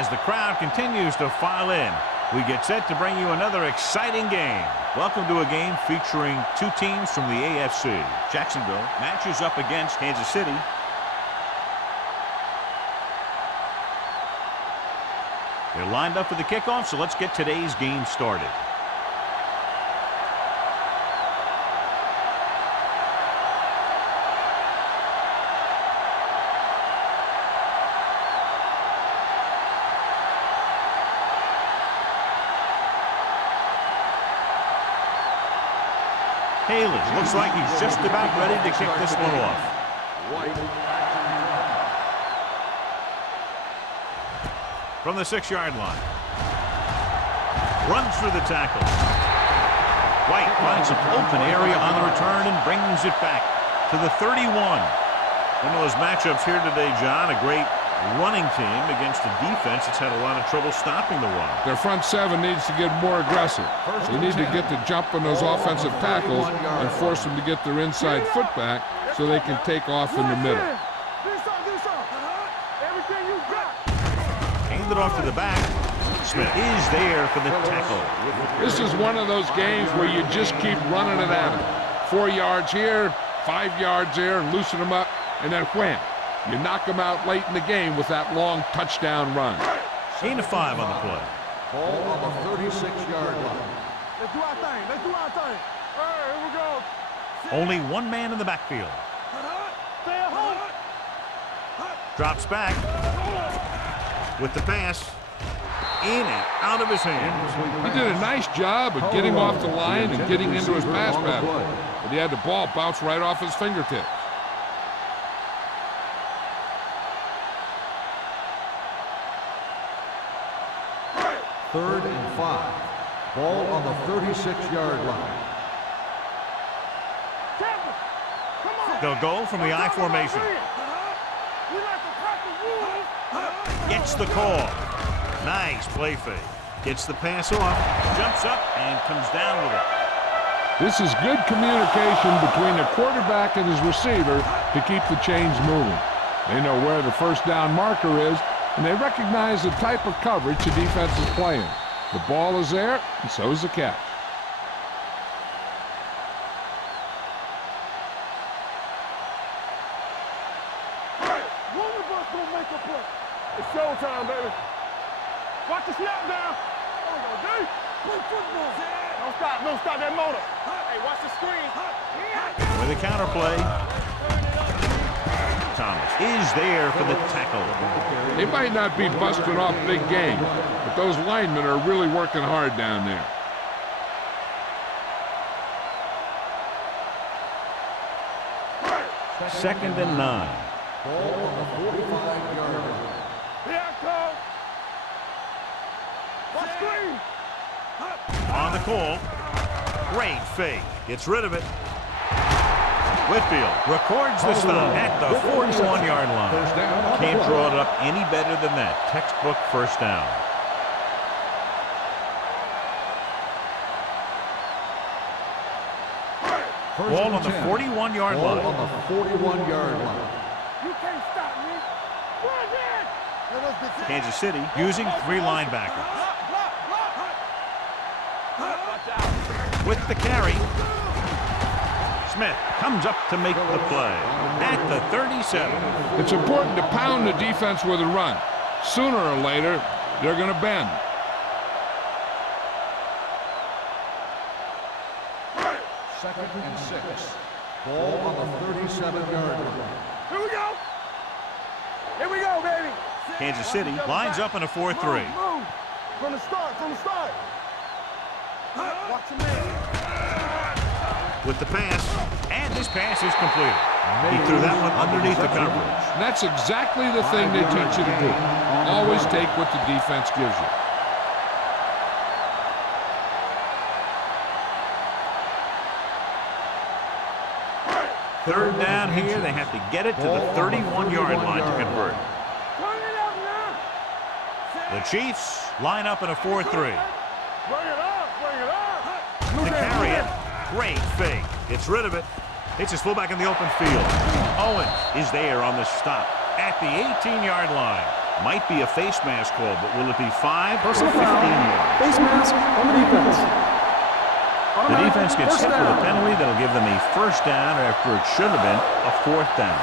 As the crowd continues to file in, we get set to bring you another exciting game. Welcome to a game featuring two teams from the AFC. Jacksonville matches up against Kansas City. They're lined up for the kickoff, so let's get today's game started. Haley looks like he's just about ready to kick this one off. From the 6-yard line. Runs through the tackle. White finds an open area on the return and brings it back to the 31. One of those matchups here today, John, a great running team against a defense that's had a lot of trouble stopping the run. Their front seven needs to get more aggressive. They need to get the jump on those offensive tackles and force them to get their inside foot back so they can take off in the middle. Hand it off to the back. Smith is there for the tackle. This is one of those games where you just keep running it at them. 4 yards here, 5 yards there, and loosen them up, and then wham. You knock them out late in the game with that long touchdown run. Gain of 5 on the play. Ball on the 36-yard line. Let's do our thing. Let's do our thing. All right, here we go. Only one man in the backfield. Stay at home. Drops back with the pass. In and out of his hands. He did a nice job of getting off the line and getting into his pass pattern. But he had the ball bounce right off his fingertips. Third and 5. Ball on the 36-yard line. They'll go from the I formation. Gets the call. Nice play fake. Gets the pass off. Jumps up and comes down with it. This is good communication between the quarterback and his receiver to keep the chains moving. They know where the first down marker is, and they recognize the type of coverage the defense is playing. The ball is there, and so is the catch. One of us gonna make a play. It's showtime, baby. Watch the snap down. There we go, D. Play football. Don't stop that motor. Hey, watch the screen. With a counterplay. Thomas is there for the tackle. They might not be busting off big game, but those linemen are really working hard down there. Second and 9. Ball on the 45-yard line. Here I come. Watch screen. On the call. Great fake. Gets rid of it. Whitfield records the stop at the 41-yard line. Can't draw it up any better than that. Textbook first down. Ball on the 41-yard line. Ball on the 41-yard line. You can't stop me. Run in. Kansas City using 3 linebackers. With the carry. Smith comes up to make the play at the 37. It's important to pound the defense with a run. Sooner or later, they're going to bend. Second and 6. Ball on the 37-yard line. Here we go. Here we go, baby. Kansas City lines up in a 4-3. Move. From the start. Watch the man. With the pass, and this pass is completed. He threw that one underneath the coverage. And that's exactly the thing they teach you to do. Always take what the defense gives you. Third down here, they have to get it to the 31-yard line to convert. The Chiefs line up in a 4-3. Bring it up. To carry it. Great fake. Gets rid of it. Hits his fullback in the open field. Owens is there on the stop at the 18-yard line. Might be a face mask call, but will it be 5 or 15 Personal foul. yards? Face mask on the defense. The defense gets hit with a penalty that'll give them a first down after it should have been a fourth down.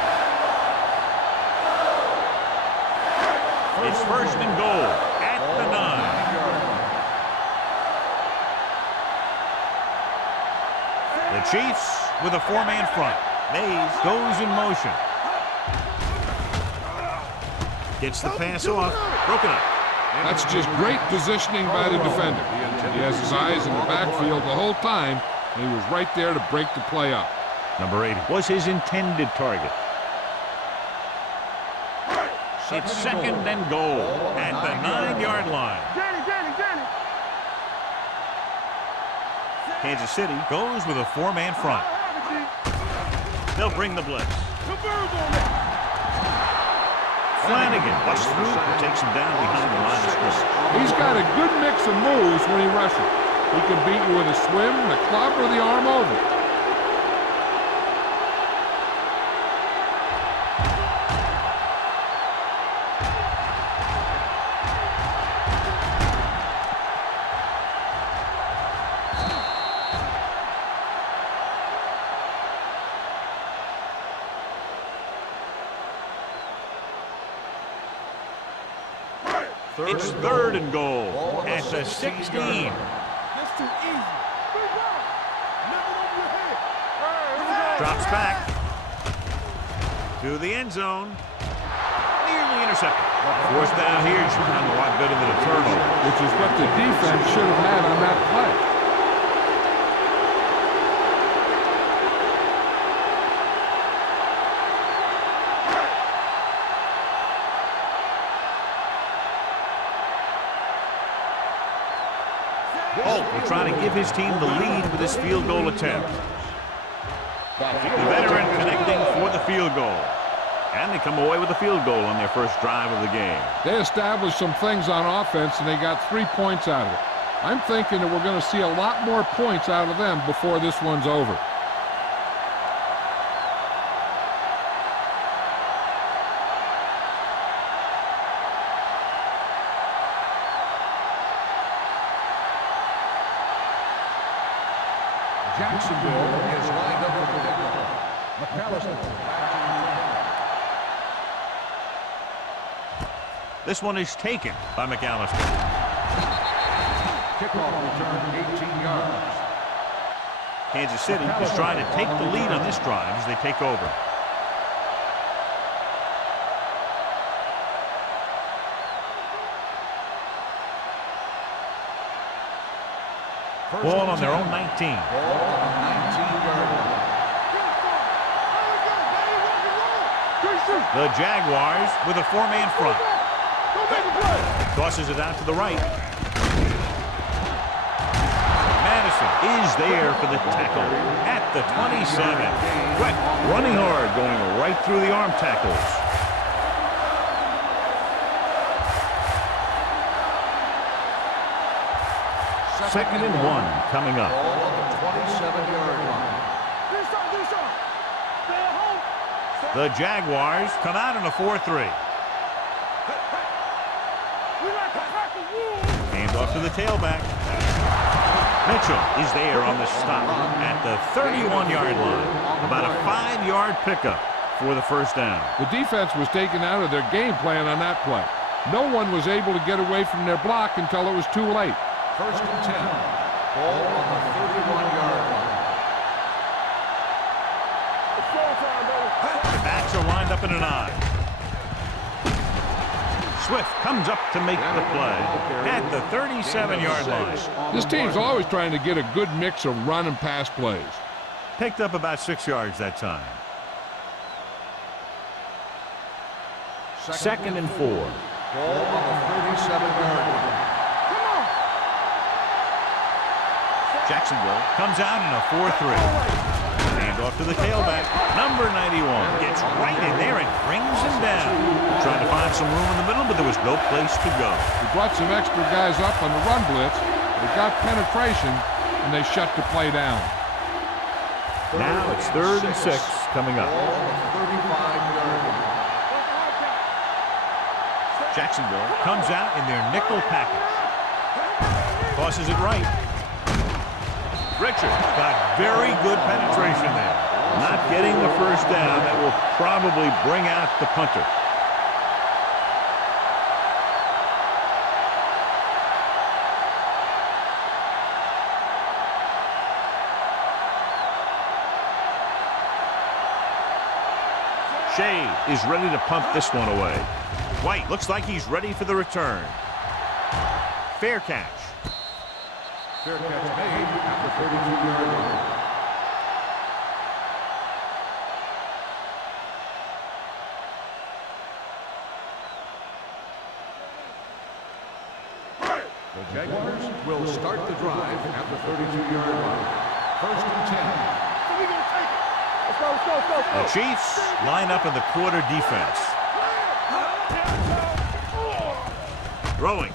It's first and goal at the 9. The Chiefs with a 4-man front. Mays goes in motion. Gets the pass off. Broken up. That's just great positioning by the defender. He has his eyes in the backfield the whole time, and he was right there to break the play up. Number 80 was his intended target. It's second and goal at the 9-yard line. Danny. Kansas City goes with a 4-man front. They'll bring the blitz. Flanagan busts through and takes him down behind the line of scrimmage. He's got a good mix of moves when he rushes. He can beat you with a swim, the club, or the arm over. It's third and goal at the 16. That's too easy. Drops back to the end zone. Nearly intercepted. Fourth down here should have a lot better than a turnover. Which is what the defense should have had on that play. Holt will try to give his team the lead with this field goal attempt. The veteran connecting for the field goal. And they come away with a field goal on their first drive of the game. They established some things on offense, and they got 3 points out of it. I'm thinking that we're going to see a lot more points out of them before this one's over. Jacksonville is lined up for the kickoff. McAllister back to return. This one is taken by McAllister. Kickoff return 18 yards. Kansas City is trying to take the lead on this drive as they take over. Ball on their own 19. Ball on the 19-yard line. The Jaguars with a 4-man front. Tosses it out to the right. Madison is there for the tackle at the 27. Quick, running hard, going right through the arm tackles. Second and 1 coming up. Ball on the 27-yard line. The Jaguars come out in a 4-3. Hand off to the tailback. Mitchell is there on the stop at the 31-yard line. About a 5-yard pickup for the first down. The defense was taken out of their game plan on that play. No one was able to get away from their block until it was too late. First and 10. Ball on the 31-yard line. The backs are lined up in an I. Swift comes up to make the play at the 37-yard line. This team's always trying to get a good mix of run and pass plays. Picked up about 6 yards that time. Second and 4. Ball on the 37-yard line. Jacksonville comes out in a 4-3. Hand off to the tailback. Number 91 gets right in there and brings him down. Trying to find some room in the middle, but there was no place to go. They brought some extra guys up on the run blitz. They got penetration, and they shut the play down. Now it's third and 6 coming up. Ball on the 35-yard line. Jacksonville comes out in their nickel package. Tosses it right. Richard got very good penetration there. Not getting the first down. That will probably bring out the punter. Shea is ready to punt this one away. White looks like he's ready for the return. Fair catch. Fair catch made at the 32-yard line. The Jaguars will start the drive at the 32-yard line. 1st and 10. The Chiefs line up in the quarter defense. Throwing.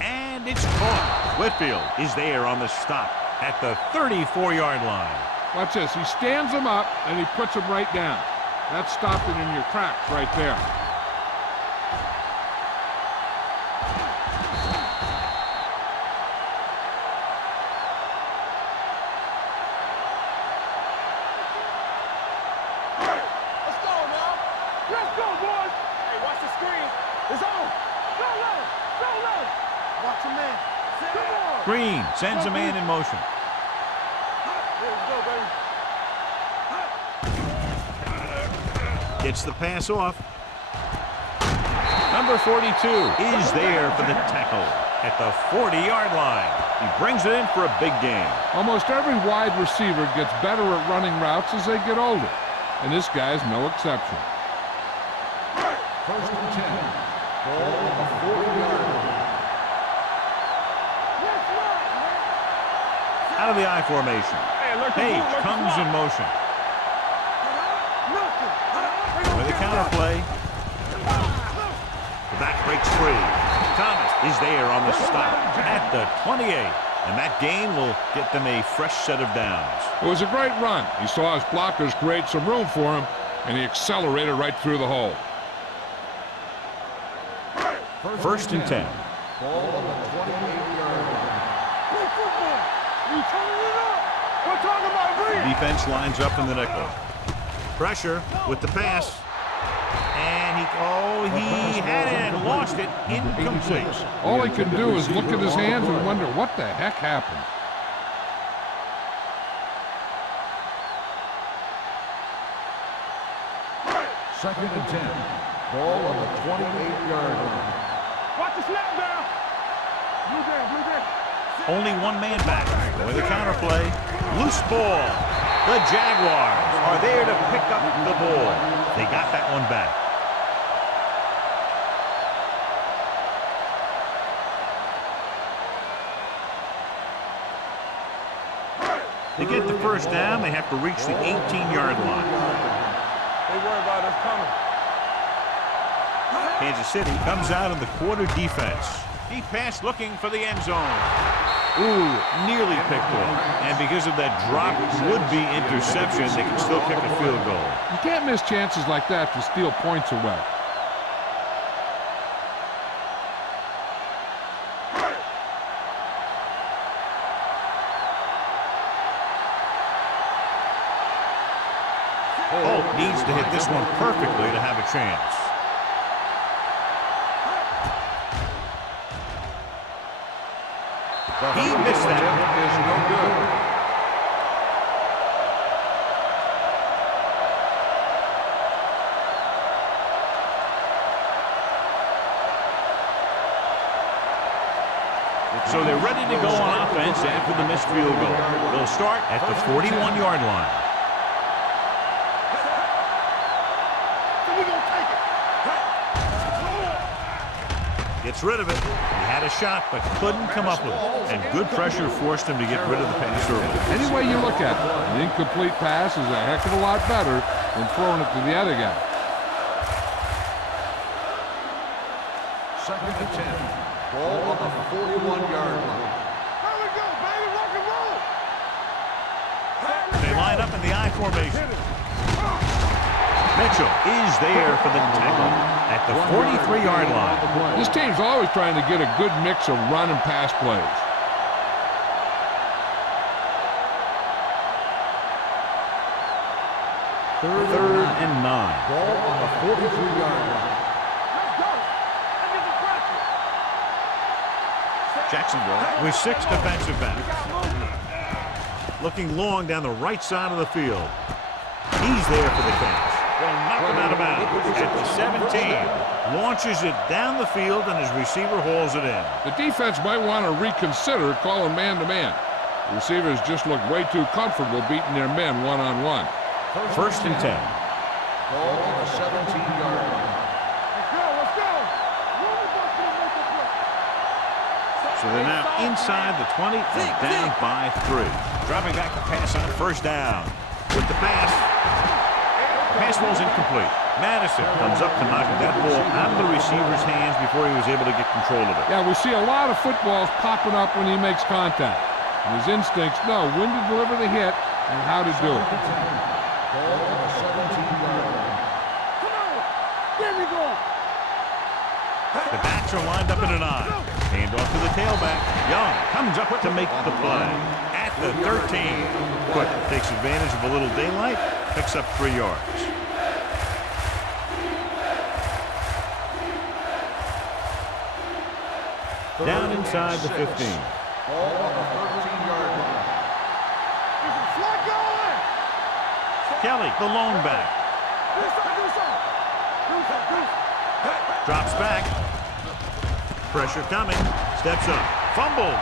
And it's caught. Whitfield is there on the stop at the 34-yard line. Watch this. He stands him up, and he puts him right down. That's stopping in your tracks right there. Green sends a man in motion. Gets the pass off. Number 42 is there for the tackle at the 40-yard line. He brings it in for a big gain. Almost every wide receiver gets better at running routes as they get older, and this guy's no exception. 1st and 10. Ball on the 40-yard line. Out of the I formation. Page comes in motion. With a counter play. The back breaks free. Thomas is there on the stop at the 28. And that gain will get them a fresh set of downs. It was a great run. He saw his blockers create some room for him, and he accelerated right through the hole. 1st and 10. Ball on the 28-yard line. Defense lines up in the nickel. Pressure with the pass. And he had it and lost it. Incomplete. All he can do is look at his hands and wonder what the heck happened. Second and 10. Ball on the 28-yard line. Watch the snap down. Blue down. Only one man back. With a counter play. Loose ball. The Jaguars are there to pick up the ball. They got that one back. To get the first down, they have to reach the 18-yard line. They worry about us coming. Kansas City comes out in the quarter defense. Deep pass looking for the end zone. Ooh, nearly picked off. And because of that drop would-be interception, they can still kick a field goal. You can't miss chances like that to steal points away. Holt needs to hit this one perfectly to have a chance. He missed that. Is no good. So they're ready to go on offense after the missed field goal. They'll start at the 41-yard line. Gets rid of it. He had a shot, but couldn't come up with it. And good pressure forced him to get rid of the pass early. Any way you look at it, an incomplete pass is a heck of a lot better than throwing it to the other guy. Second and 10. Ball on the 41-yard line. Here we go, baby. Rock and roll. They line up in the I formation. Mitchell is there for the tackle at the 43-yard line. This team's always trying to get a good mix of run and pass plays. Third and 9. Ball on the 43-yard line. Jacksonville with 6 defensive backs. Looking long down the right side of the field. He's there for the catch. They'll knock him out of bounds at the 17. Launches it down the field, and his receiver hauls it in. The defense might want to reconsider calling man-to-man. The receivers just look way too comfortable beating their men one-on-one. First and 10. Ball on the 17-yard line. Let's go. So they're now inside the 20 and down by 3. Dropping back to pass on first down. With the pass. Pass ball's incomplete. Madison comes up to knock that ball out of the receiver's hands before he was able to get control of it. Yeah, we see a lot of footballs popping up when he makes contact. And his instincts know when to deliver the hit and how to do it. Ball on the 17-yard line. Come on. There we go. The backs are lined up in an eye. Hand off to the tailback. Young comes up to make the play at the 13. Quick takes advantage of a little daylight, picks up 3 yards. Down inside the 15. Ball on the 13-yard line. Slide going. Kelly, the lone back. Do something. Drops back. Pressure coming. Steps up. Fumbled.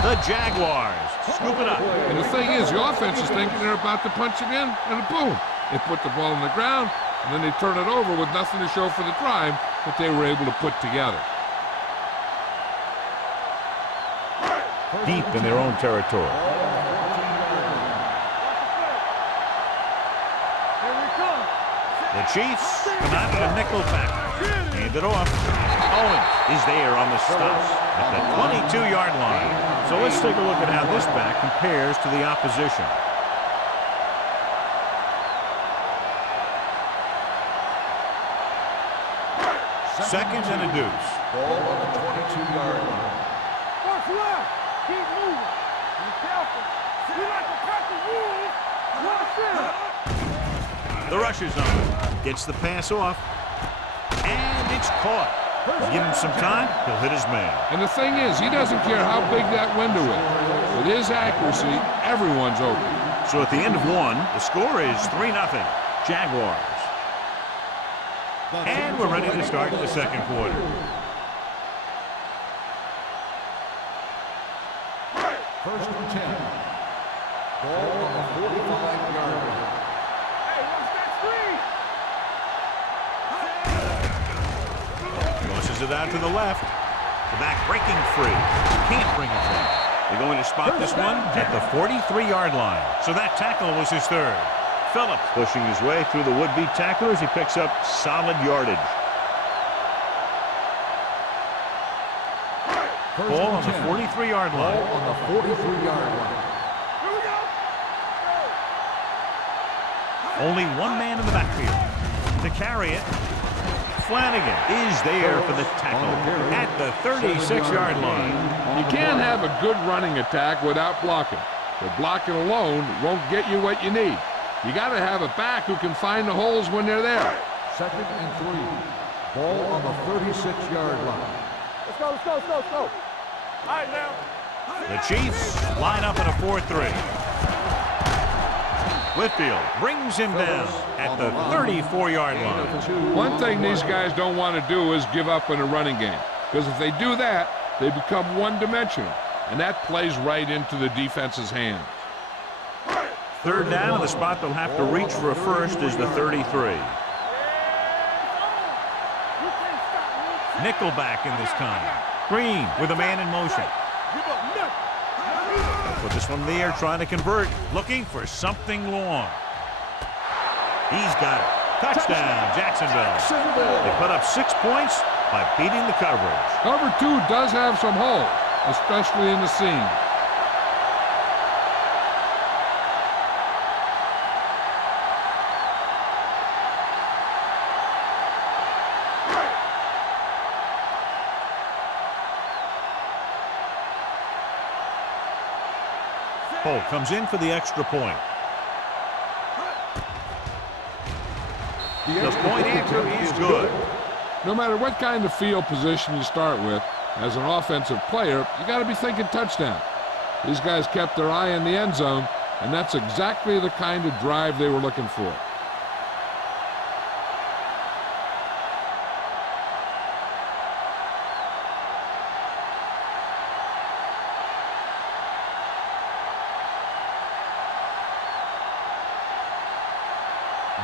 The Jaguars scoop it up. And the thing is, the offense is thinking they're about to punch it in, and boom, they put the ball on the ground, and then they turn it over with nothing to show for the drive that they were able to put together. Deep in their own territory. Here we come. The Chiefs come out with a nickel back. Hand it off. Owens is there on the stop at the 22-yard line. So let's take a look at how this back compares to the opposition. Seconds and a deuce. Ball on the 22-yard line. What's left? Keep moving. Be careful. We like to cut the rules. Watch it. The rush is on. Gets the pass off. And it's caught. Give him some time, he'll hit his man. And the thing is, he doesn't care how big that window is. With his accuracy, everyone's open. So at the end of 1, the score is 3-0. Jaguars. And we're ready to start the second quarter. First and 10. Ball on the 45-yard line. Hey, watch that screen. Tosses it out to the left. The back breaking free. Can't bring it down. They're going to spot this one at the 43-yard line. So that tackle was his third. Phillips pushing his way through the would-be tacklers. He picks up solid yardage. Ball on the 43-yard line. Ball on the 43-yard line. Here we go. Only one man in the backfield. To carry it, Flanagan is there for the tackle at the 36-yard line. You can't have a good running attack without blocking. But blocking alone won't get you what you need. You got to have a back who can find the holes when they're there. Second and 3. Ball on the 36-yard line. Let's go. All right, now. The Chiefs line up in a 4-3. Whitfield brings him down at the 34-yard line. One thing these guys don't want to do is give up in a running game. Because if they do that, they become one-dimensional. And that plays right into the defense's hands. Third down, and the spot they'll have to reach for a first is the 33. Nickelback in this time. Green with a man in motion. Put this one in the air, trying to convert. Looking for something long. He's got it. Touchdown, Jacksonville. They put up 6 points by beating the coverage. Cover 2 does have some holes, especially in the seam. Holt comes in for the extra point. The point answer is good. No matter what kind of field position you start with, as an offensive player, you got to be thinking touchdown. These guys kept their eye on the end zone, and that's exactly the kind of drive they were looking for.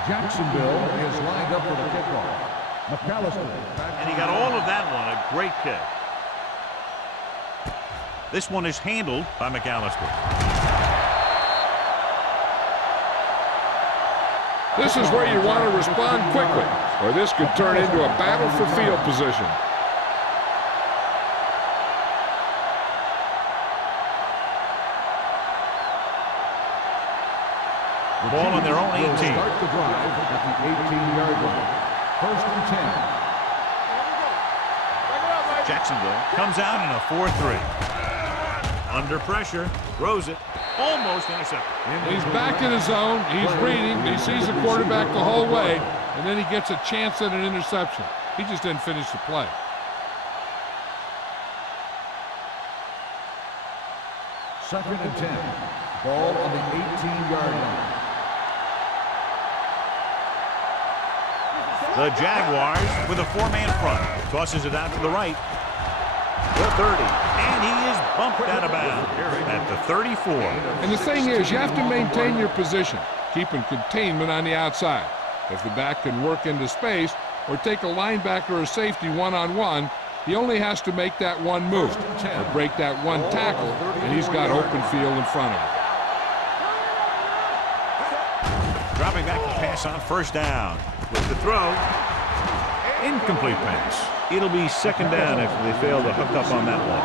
Jacksonville is lined up for the kickoff. McAllister. And he got all of that one. A great kick. This one is handled by McAllister. This is where you want to respond quickly, or this could turn into a battle for field position. The ball on their own 18. Start the drive at the 18-yard line. 1st and 10. Jacksonville comes out in a 4-3. Under pressure, throws it, almost intercepted. He's back in his zone. He's reading. He sees the quarterback the whole way, and then he gets a chance at an interception. He just didn't finish the play. Second and 10. Ball on the 18-yard line. The Jaguars with a 4-man front. Tosses it out to the right. The 30. And he is bumped out of bounds at the 34. And the thing is, you have to maintain your position, keeping containment on the outside. If the back can work into space or take a linebacker or safety one-on-one, he only has to make that one move or break that one tackle, and he's got open field in front of him. Dropping back to pass on 1st down. With the throw. Incomplete pass. It'll be 2nd down after they fail to hook up on that one.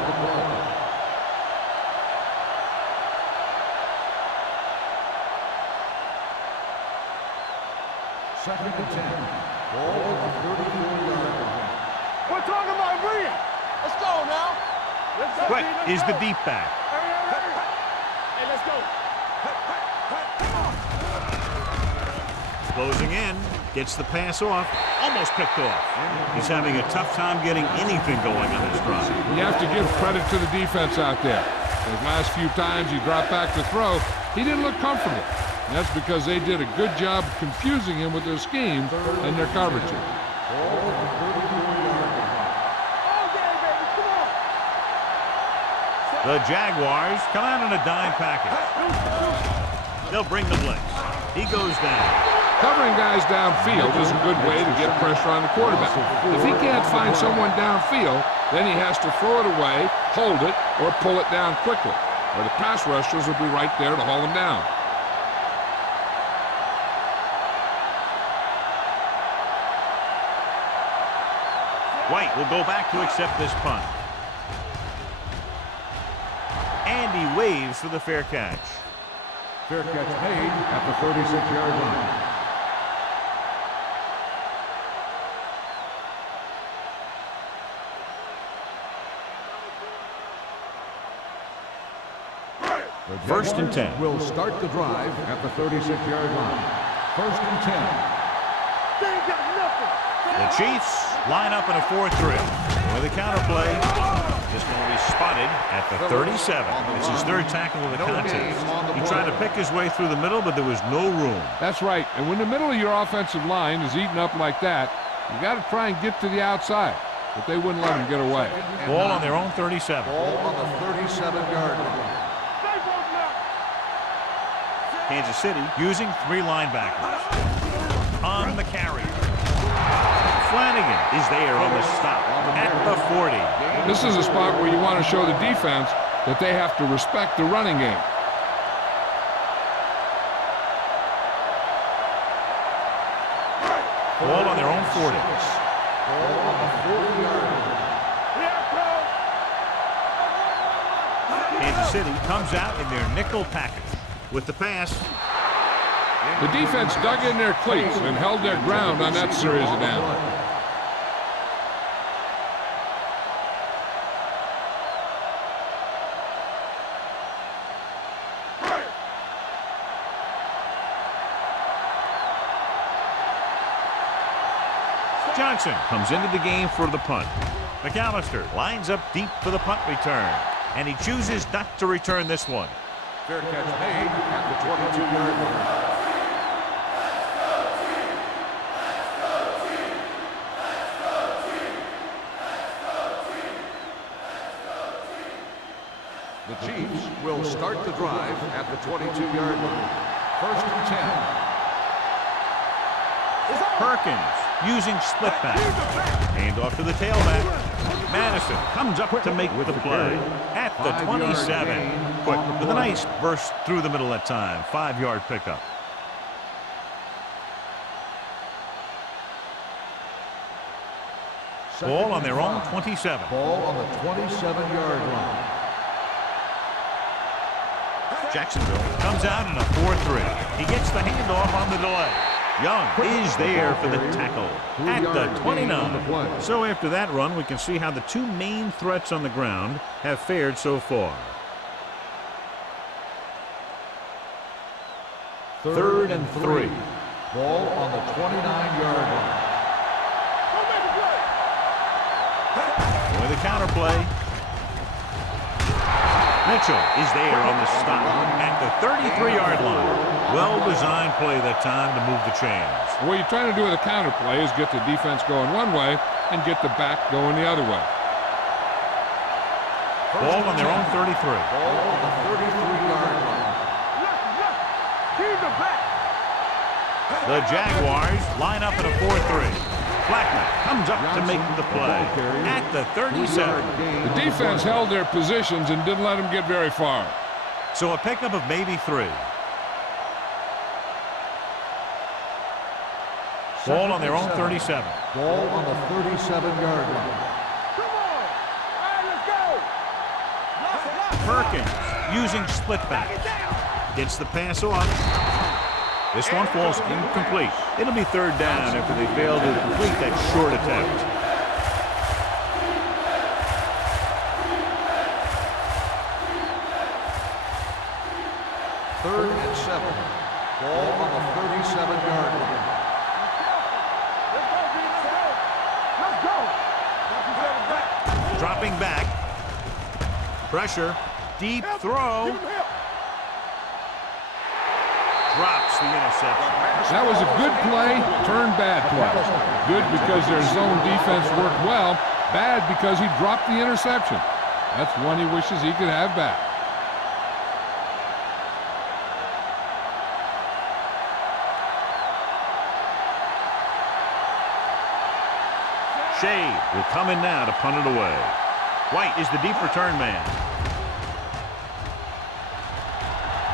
Second and 10. Ball on the 34-yard line. We're talking about bring it. Let's go now. Let's go. Quick Let's is go. the deep back. Hey, let's go. Closing in. Gets the pass off. Almost picked off. He's having a tough time getting anything going on this drive. You have to give credit to the defense out there. Those last few times he dropped back to throw, he didn't look comfortable. And that's because they did a good job confusing him with their scheme and their coverage. The Jaguars come out in a dime package. They'll bring the blitz. He goes down. Covering guys downfield is a good way to get pressure on the quarterback. If he can't find someone downfield, then he has to throw it away, hold it, or pull it down quickly. Or the pass rushers will be right there to haul him down. White will go back to accept this punt. And he waves for the fair catch. Fair catch made at the 36-yard line. The 1st and 10. Will start the drive at the 36-yard line. 1st and 10. They ain't got nothing. The Chiefs line up in a 4-3. With a counterplay, just going to be spotted at the 37. It's his 3rd tackle of the contest. He tried to pick his way through the middle, but there was no room. That's right. And when the middle of your offensive line is eaten up like that, you got to try and get to the outside. But they wouldn't let him get away. Ball on their own 37. Ball on the 37-yard line. Kansas City using 3 linebackers. On the carry. Flanagan is there on the stop at the 40. This is a spot where you want to show the defense that they have to respect the running game. Ball on their own 40. Ball on the 40-yard line. Kansas City comes out in their nickel package. With the pass. The defense dug in their cleats and held their ground on that series of downs. Johnson comes into the game for the punt. McAllister lines up deep for the punt return, and he chooses not to return this one. Fair catch made at the 22-yard line. The Chiefs will start the drive at the 22-yard line. 1st and 10. Perkins using split back. Hand off to the tailback. Madison comes up to make the play at the 27. Quick with a nice burst through the middle that time. 5-yard pickup. Ball on their own 27. Ball on the 27-yard line. Jacksonville comes out in a 4-3. He gets the handoff on the delay. Young is there for the tackle at the 29. So after that run, we can see how the two main threats on the ground have fared so far. 3rd and 3. Ball on the 29-yard line. With a counter play. Mitchell is there on the stop at the 33-yard line. Well-designed play that time to move the chains. What you're trying to do with a counter play is get the defense going one way and get the back going the other way. Ball on their own 33. Ball on the 33-yard line. The Jaguars line up in a 4-3. Blackman comes up to make the play at the 37. The defense held their positions and didn't let them get very far. So a pickup of maybe 3. Ball on their own 37. Ball on the 37-yard line. Come on. All right, let's go. Perkins using split back. Gets the pass off. This one falls incomplete. It'll be 3rd down after they fail to complete that short attempt. Third and 7. Ball on the 37-yard line. Dropping back. Pressure. Deep throw. Drops the interception. That was a good play, turned bad play. Good because their zone defense worked well. Bad because he dropped the interception. That's one he wishes he could have back. Shade will come in now to punt it away. White is the deep return man.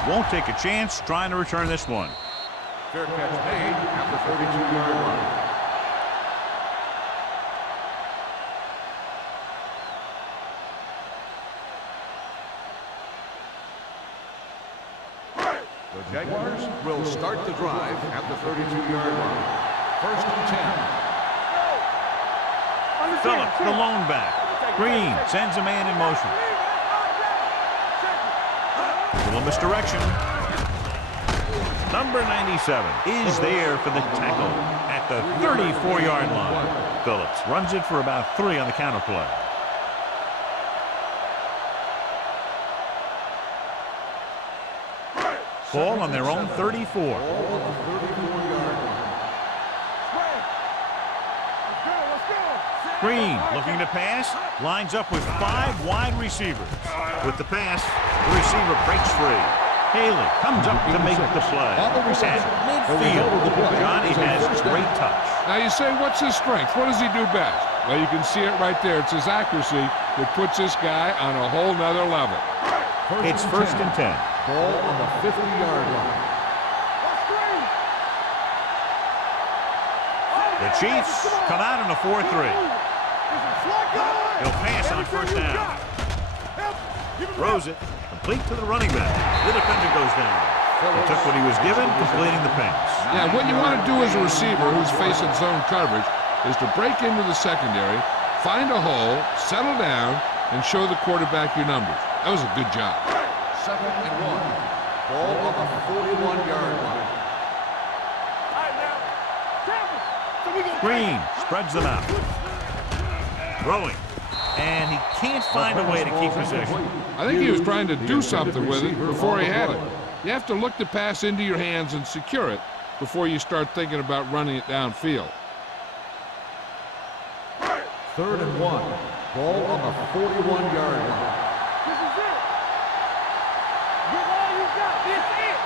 Won't take a chance trying to return this one. Fair catch made at the 32-yard line. The Jaguars will start the drive at the 32-yard line. 1st and 10. Phillips, the lone back. Green sends a man in motion. Little misdirection. Number 97 is there for the tackle at the 34-yard line. Phillips runs it for about 3 on the counter play. Ball on their own 34. Ball on the 34-yard line. Green looking to pass, lines up with 5 wide receivers. With the pass, the receiver breaks free. Haley comes up to make the play. At midfield, Johnny has great touch. Now you say, what's his strength? What does he do best? Well, you can see it right there. It's his accuracy that puts this guy on a whole nother level. It's 1st and 10. Ball on the 50-yard line. The Chiefs come out in a 4-3. He'll pass on 1st down. Throws it, complete to the running back. The defender goes down. He took what he was given, completing the pass. Yeah, what you want to do as a receiver who's facing zone coverage is to break into the secondary, find a hole, settle down, and show the quarterback your numbers. That was a good job. 2nd and 1. Ball on the 41-yard line. All right, now. Campbell, so we Green spreads them out. Throwing. And he can't find a way to keep possession. I think he was trying to do something with it before he had it. You have to look the pass into your hands and secure it before you start thinking about running it downfield. 3rd and 1. Ball on the 41-yard line. This is it. Give all you got. This is it.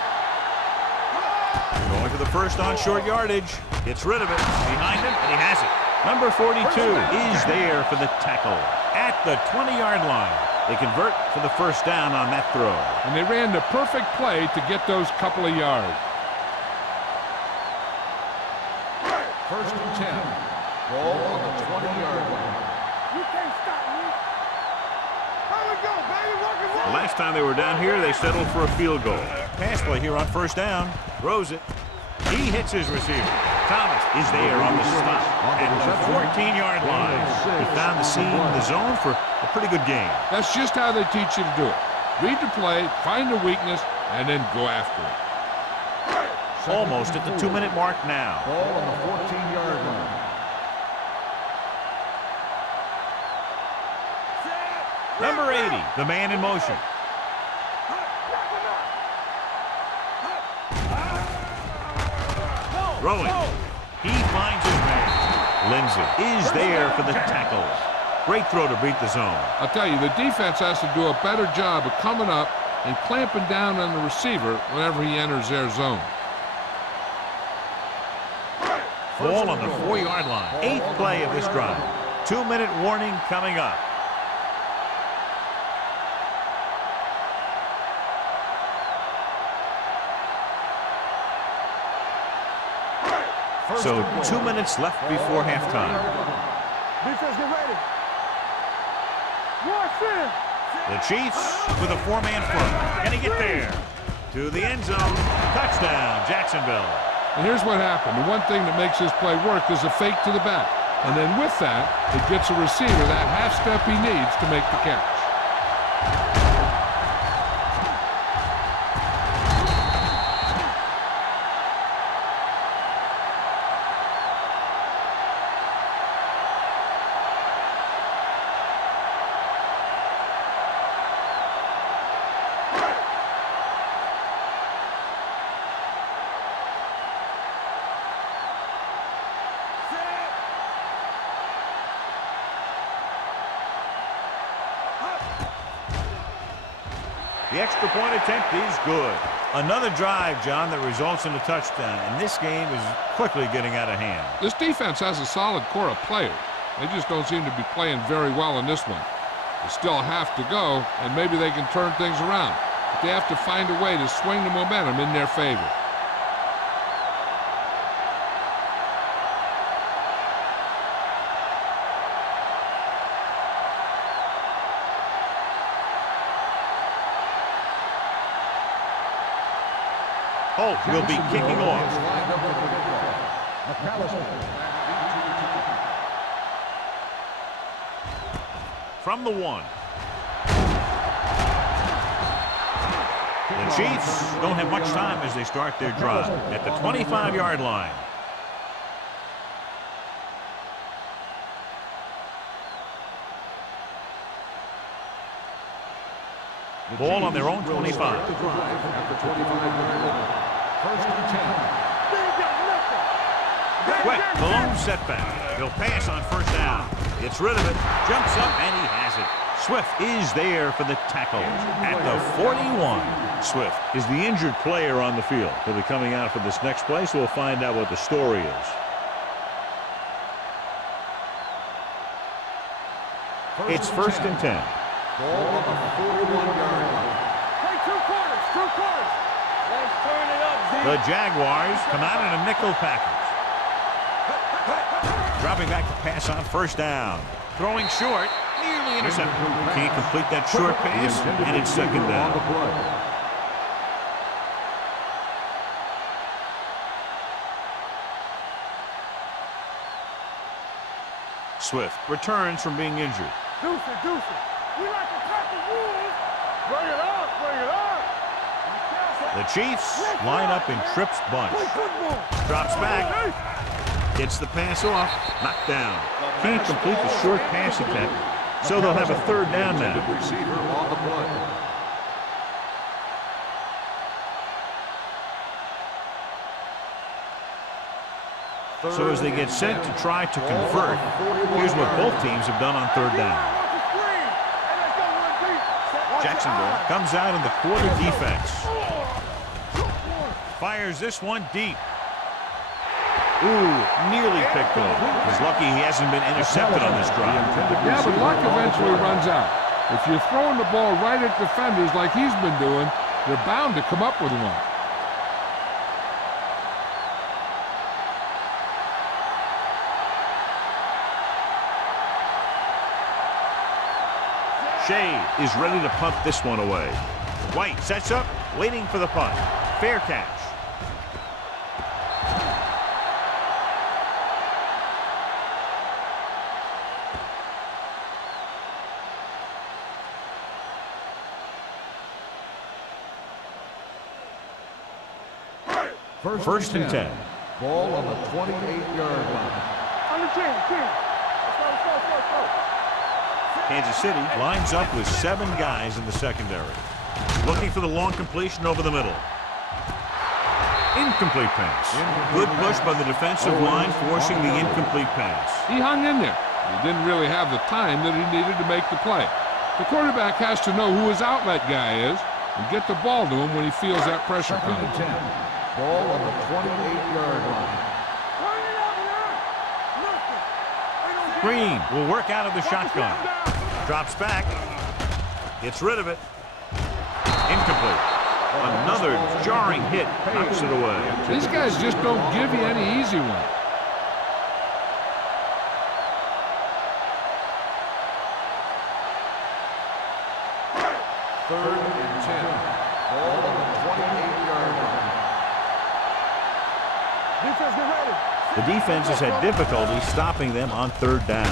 Going for the first on short yardage. Gets rid of it. Behind him, and he has it. Number 42 is there for the tackle at the 20-yard line. They convert for the first down on that throw. And they ran the perfect play to get those couple of yards. 1st and 10. Ball on the 20-yard line. You can't stop me. Here we go, baby. Rock and roll. The last time they were down here, they settled for a field goal. Pass play here on first down. Throws it. He hits his receiver. Thomas is there on the stop at the 14-yard line. He found the seam in the zone for a pretty good game. That's just how they teach you to do it. Read the play, find the weakness, and then go after it. Almost at the 2-minute mark now. Ball on the 14-yard line. Number 80, the man in motion. Throwing. He finds his man. Lindsey is there for the tackle. Great throw to beat the zone. I'll tell you, the defense has to do a better job of coming up and clamping down on the receiver whenever he enters their zone. Ball on the 4-yard line. 8th play of this drive. 2-minute warning coming up. So 2 minutes left before halftime. Defense, get ready. Watch in. The Chiefs with a 4-man front. Can he get there? To the end zone. Touchdown, Jacksonville. And here's what happened. The one thing that makes this play work is a fake to the back. And then with that, it gets a receiver that half step he needs to make the catch. The extra point attempt is good. Another drive, John, that results in a touchdown. And this game is quickly getting out of hand. This defense has a solid core of players. They just don't seem to be playing very well in this one. They still have to go, and maybe they can turn things around. But they have to find a way to swing the momentum in their favor. Holt will be kicking off. From the 1. The Chiefs don't have much time as they start their drive at the 25-yard line. Ball on their own 25. Quick, Malone setback. He'll pass on first down. Gets rid of it, jumps up, and he has it. Swift is there for the tackle at the 41. Swift is the injured player on the field. He'll be coming out for this next play, so we'll find out what the story is. It's 1st and 10. Ball on the 41-yard line. Play 2 quarters. 2 quarters. Let's turn it up, Z. The Jaguars come out in a nickel package. Dropping back to pass on first down. Throwing short, nearly intercepted. Can't complete that short pass, and it's 2nd down. Swift returns from being injured. Deuce it, deuce it. We like to cut the rules. Bring it up, bring it up. The Chiefs line up in trips bunch. Play football. Drops back. Gets the pass off. Knocked down. Can't complete the short pass attempt, so they'll have a third down now. Receiver on the play. So as they get set to try to convert, here's what both teams have done on third down. Jacksonville comes out in the quarter defense. Fires this one deep. Ooh, nearly picked off. He's lucky he hasn't been intercepted on this drive. Yeah, but luck eventually runs out. If you're throwing the ball right at defenders like he's been doing, you're bound to come up with one. Shea is ready to punt this one away. White sets up, waiting for the punt. Fair catch. First and 10. Ball on the 28-yard line. Under 10. Let's go. Kansas City lines up with 7 guys in the secondary. Looking for the long completion over the middle. Incomplete pass. Good push by the defensive line, forcing the incomplete pass. He hung in there. He didn't really have the time that he needed to make the play. The quarterback has to know who his outlet guy is and get the ball to him when he feels that pressure coming. Second and 10. Ball on the 28-yard line. Green will work out of the shotgun. Drops back. Gets rid of it. Incomplete. Another jarring hit knocks it away. These guys just don't give you any easy one. Third and 10. Ball on the 28-yard line. Defense, get ready. The defense has had difficulty stopping them on third down.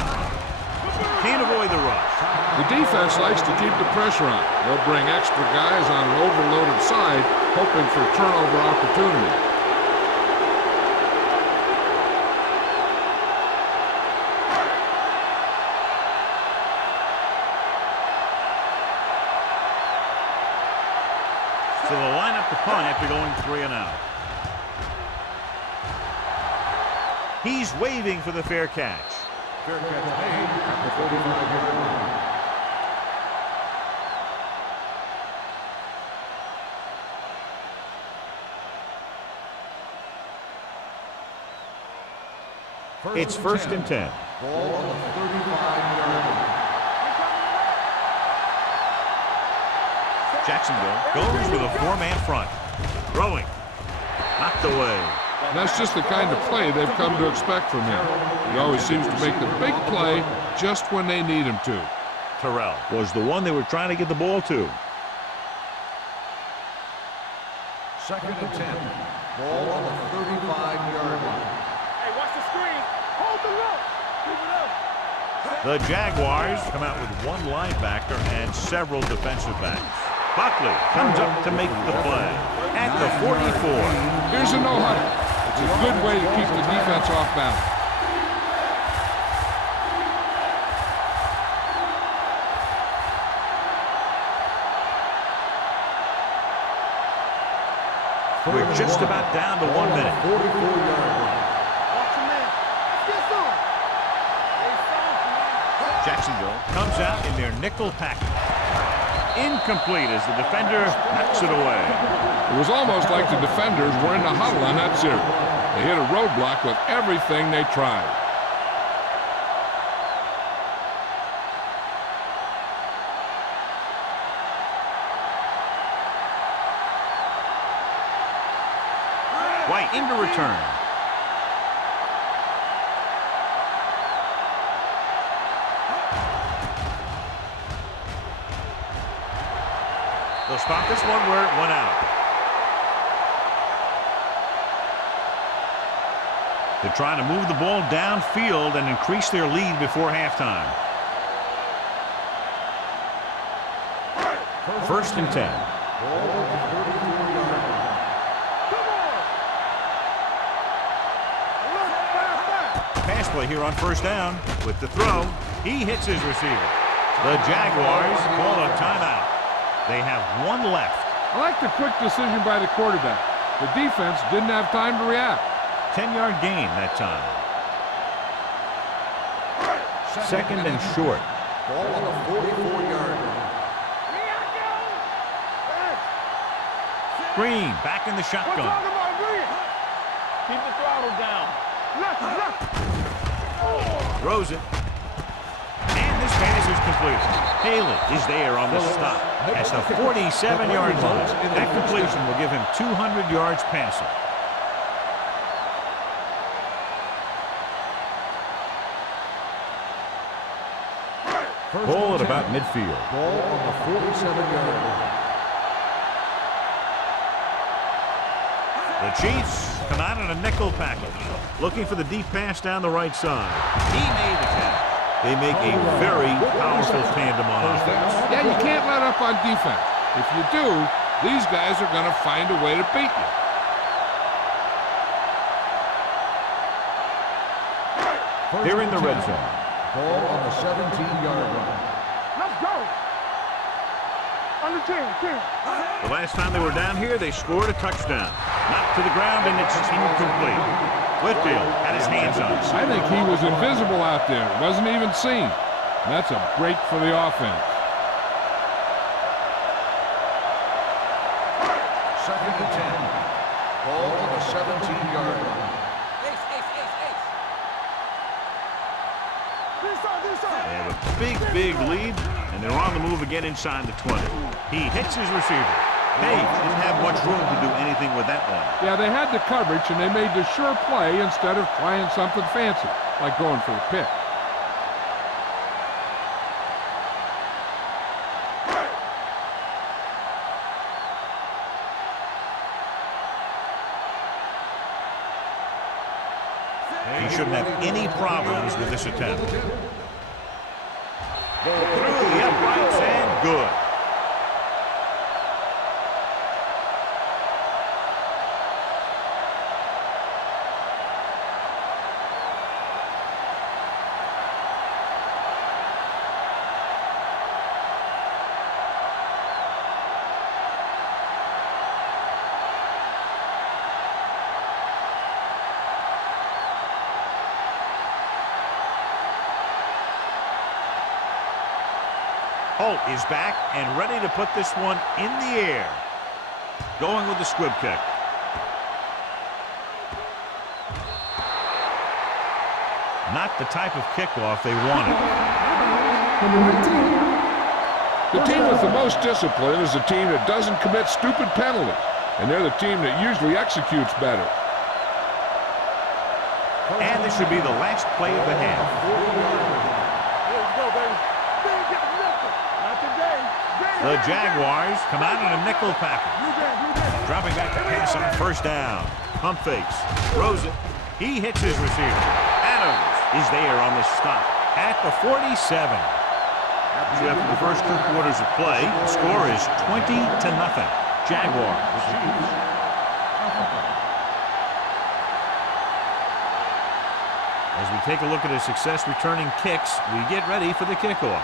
Can't avoid the rush. The defense likes to keep the pressure on. They'll bring extra guys on an overloaded side, hoping for turnover opportunity. So they'll line up the punt after going 3 and out. He's waving for the fair catch. Fair catch made at the 45-yard line. It's first and 10. Ball on the 35-yard line. Jacksonville goes with a 4-man front. Throwing. Knocked away. And that's just the kind of play they've come to expect from him. He always seems to make the big play just when they need him to. Terrell was the one they were trying to get the ball to. Second and 10. Ball on the 35-yard line. Hey, watch the screen. Hold the look. Keep it up. The Jaguars come out with 1 linebacker and several defensive backs. Buckley comes up to make the play at the 44. Here's a no-huddle. It's a good way to keep the defense off balance. We're just about down to 1 minute. 44-yard line. Watch him in. Get some. Jacksonville comes out in their nickel package. Incomplete as the defender knocks it away. It was almost like the defenders were in the huddle on that series. They hit a roadblock with everything they tried. White into return. They'll spot this one where it went out. They're trying to move the ball downfield and increase their lead before halftime. First and 10. play here on first down. With the throw, he hits his receiver. The Jaguars call a timeout. They have one left. I like the quick decision by the quarterback. The defense didn't have time to react. 10-yard gain that time. Second and short. Ball on the 44-yard line. Green back in the shotgun. Keep the throttle down. Throws it. And this pass is completed. Haley is there on the stop. That's the 47-yard line. That completion will give him 200 yards passing. Ball at about midfield. Ball on the 47-yard line. The Chiefs come out in a nickel package, looking for the deep pass down the right side. He made the catch. They make a very powerful tandem on offense. Yeah, you can't let up on defense. If you do, these guys are going to find a way to beat you. They're in the red zone. Ball on the 17-yard line. Let's go. Under 10. The last time they were down here, they scored a touchdown. Knocked to the ground, and it's incomplete. Whitfield had his hands on it. I think he was invisible out there. Wasn't even seen. That's a break for the offense. Second and 10. Ball on the 17-yard line. They have a big lead, and they're on the move again inside the 20. He hits his receiver. Hey, didn't have much room to do anything with that one. Yeah, they had the coverage, and they made the sure play instead of trying something fancy, like going for the pick. He shouldn't have any problems with this attempt. Through the uprights and good. Holt is back and ready to put this one in the air. Going with the squib kick. Not the type of kickoff they wanted. The team with the most discipline is the team that doesn't commit stupid penalties, and they're the team that usually executes better. And this should be the last play of the half. Let's go, baby. Not today. The Jaguars come out in a nickel package. Dropping back to pass on first down. Pump fakes. Throws it. He hits his receiver. Adams is there on the stop at the 47. After the first 2 quarters of play, the score is 20-0. Jaguars. As we take a look at his success returning kicks, we get ready for the kickoff.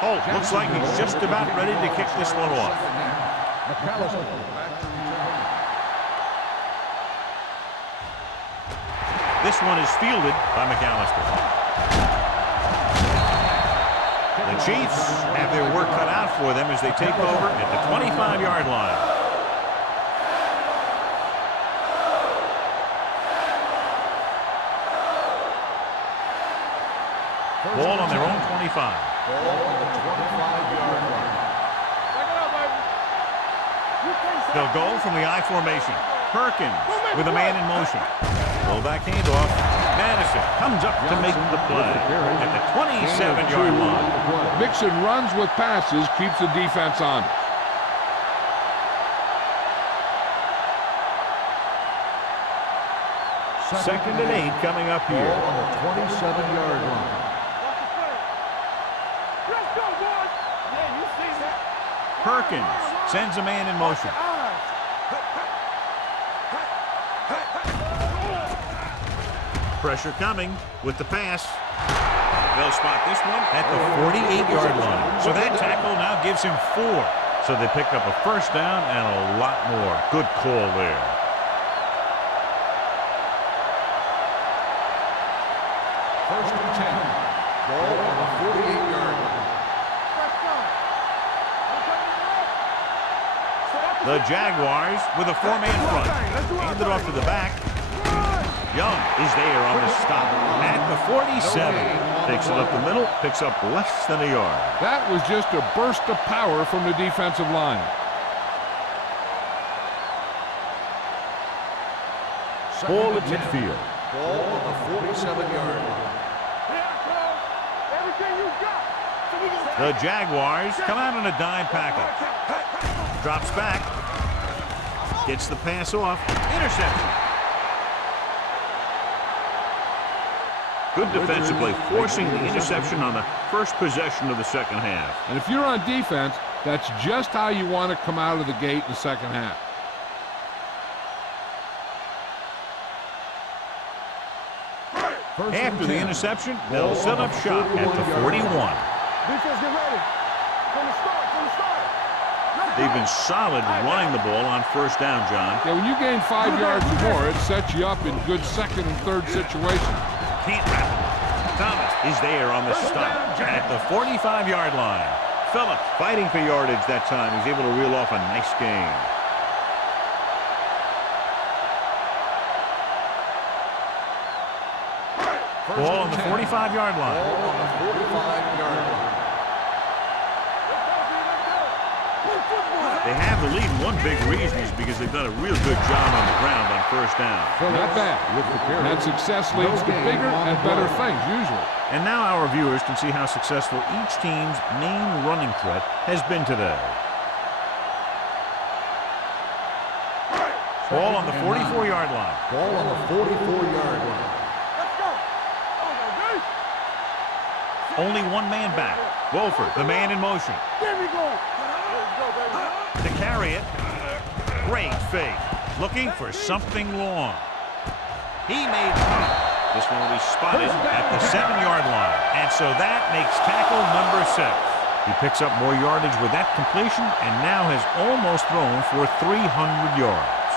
Holt looks like he's just about ready to kick this one off. This one is fielded by McAllister. The Chiefs have their work cut out for them as they take over at the 25-yard line. Ball on their own 25. Ball on the 25-yard line. They'll go from the I formation. Perkins with a man in motion. Fullback handoff. Madison comes up to make the play at the 27-yard line. Mixon runs with passes, keeps the defense on. Second and 8 coming up here. Ball on the 27-yard line. Let's go, boys. Yeah, you see that. Perkins sends a man in motion. Pressure coming with the pass. They'll spot this one at the 48-yard line. So that tackle now gives him 4. So they pick up a first down and a lot more. Good call there. First and 10. Ball on the 48-yard line. The Jaguars with a 4-man front. Hand it off to the back. Young is there on the stop at the 47. Takes it up the middle, picks up less than a yard. That was just a burst of power from the defensive line. Ball at midfield. Ball on the 47-yard line. The Jaguars come out on a dime package. Drops back. Gets the pass off. Interception. Good defensive play, forcing the interception on the first possession of the second half. And if you're on defense, that's just how you want to come out of the gate in the second half. After the interception, they'll set up shop at the 41. Defense, get ready. From the start, from the start. They've been solid running the ball on first down, John. Yeah, when you gain 5 yards or more, it sets you up in good second and third situations. Can't wrap it up. Thomas is there on the stop at the 45-yard line. Phillips fighting for yardage that time. He's able to reel off a nice gain. Ball on the 45-yard line. Ball on the 45-yard line. They have the lead. One big reason is because they've done a real good job on the ground on first down. Not bad. And that success leads to bigger and better things, usually. And now our viewers can see how successful each team's main running threat has been today. Ball on the 44-yard line. Ball on the 44-yard line. Only one man back. Wolford, the man in motion. There we go. To carry it. Great fake. Looking for something long. He made this one will be spotted at the 7-yard line. And so that makes tackle number 6. He picks up more yardage with that completion and now has almost thrown for 300 yards.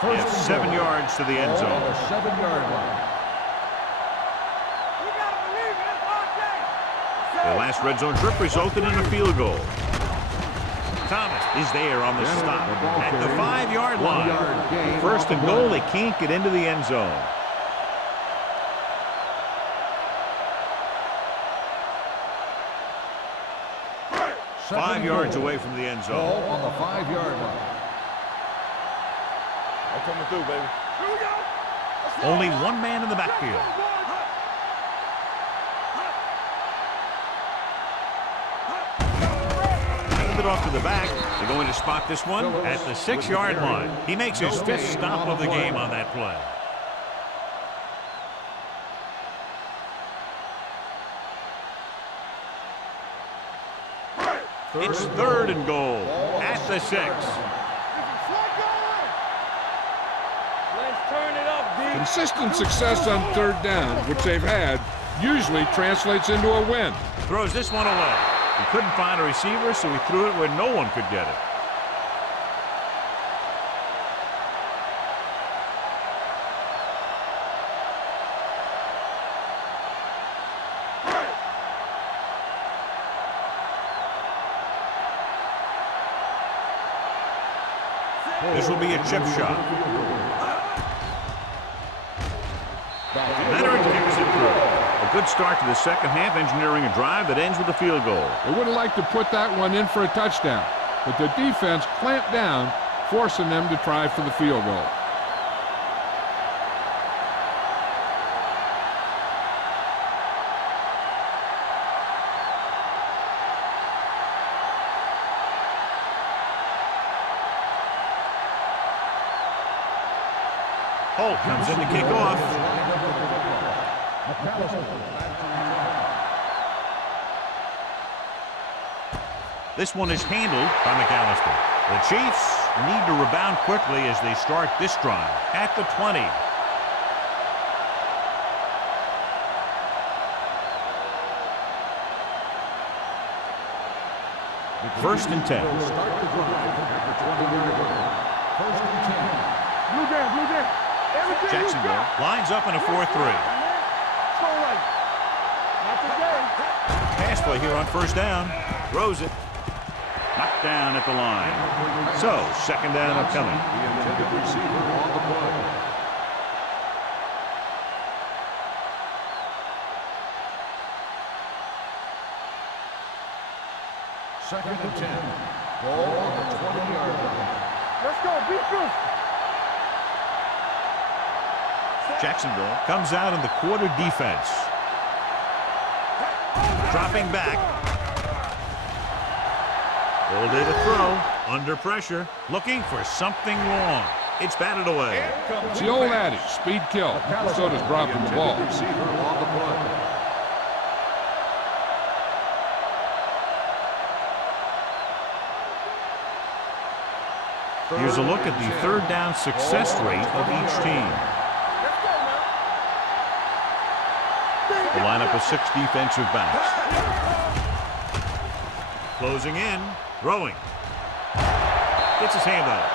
He has 7 yards to the end zone. Ball on the 7-yard line. The last red zone trip resulted in a field goal. Thomas is there on the stop at the 5-yard line. First and goal, they can't get into the end zone. Five yards away from the end zone. Ball on the 5-yard line. I'm coming through, baby. Here we go. Only one man in the backfield. Off to the back. They're going to spot this one at the 6-yard line. He makes his 5th stop of the game on that play. It's 3rd and goal at the 6. Let's turn it up, D. Consistent success on 3rd down, which they've had, usually translates into a win. Throws this one away. He couldn't find a receiver, so he threw it where no one could get it. This will be a chip shot. Leonard kicks it through. A good start to the second half, engineering a drive that ends with a field goal. They would have liked to put that one in for a touchdown, but the defense clamped down, forcing them to try for the field goal. Holt comes in to kick off. This one is handled by McAllister. The Chiefs need to rebound quickly as they start this drive at the 20. First and 10. Start the drive at the 20-yard line. First and 10. Blue game. Everything Jacksonville lines up in a 4-3. Not today. Pass play here on first down. Throws it. Knocked down at the line. So, second down upcoming. The intended receiver on the play. Second and 10. Ball on the 20-yard line. Let's go. Be good. Jacksonville comes out in the quarter defense. Dropping back. All day to throw. Under pressure. Looking for something wrong. It's batted away. It's the old adage, speed kills. So does dropping the ball. Receiver on the play. Here's a look at the third down success rate of each team. The lineup of 6 defensive backs. Closing in, throwing. Gets his hand on it.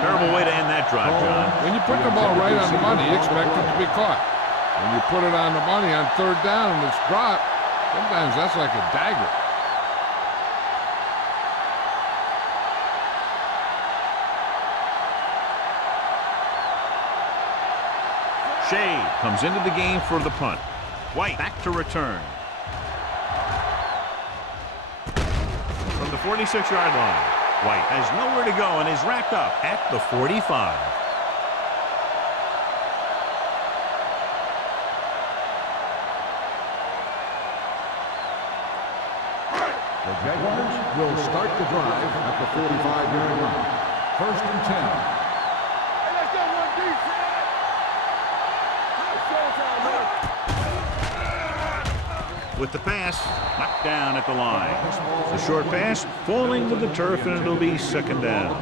Terrible way to end that drive, John. When you put the ball right on the money, you expect it to be caught. When you put it on the money on third down and it's dropped, sometimes that's like a dagger. Shea comes into the game for the punt. White back to return. From the 46-yard line, White has nowhere to go and is wrapped up at the 45. The Jaguars will start the drive at the 45-yard line. First and 10. Hey, let's go one deep. With the pass, knocked down at the line. The short pass falling to the turf, and it'll be second down.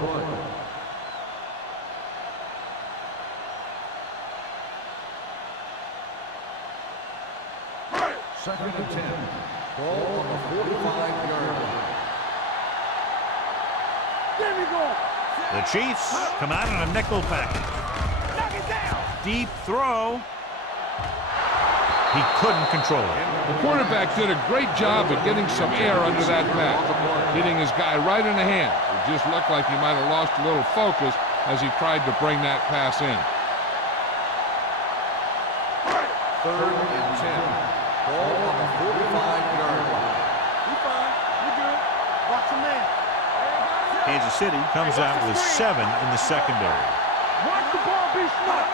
Second and 10. Ball on the 45-yard line. There we go. The Chiefs come out in a nickel package. Knock it down. Deep throw. He couldn't control it. The quarterback did a great job of getting some air under that pass, hitting his guy right in the hand. It just looked like he might have lost a little focus as he tried to bring that pass in. Third and 10. Ball on the 45-yard line. You fine. You good. Watch your man. Kansas City comes out with 7 in the secondary. Watch the ball be smart.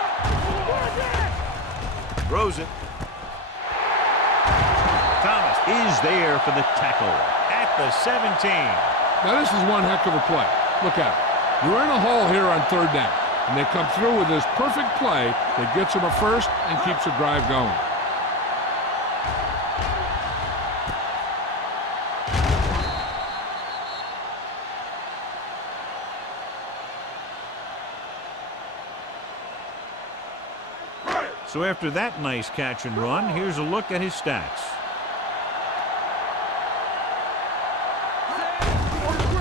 Throws it. Thomas is there for the tackle at the 17. Now this is one heck of a play. Look at it. You're in a hole here on third down, and they come through with this perfect play that gets them a first and keeps the drive going. So after that nice catch and run, here's a look at his stats.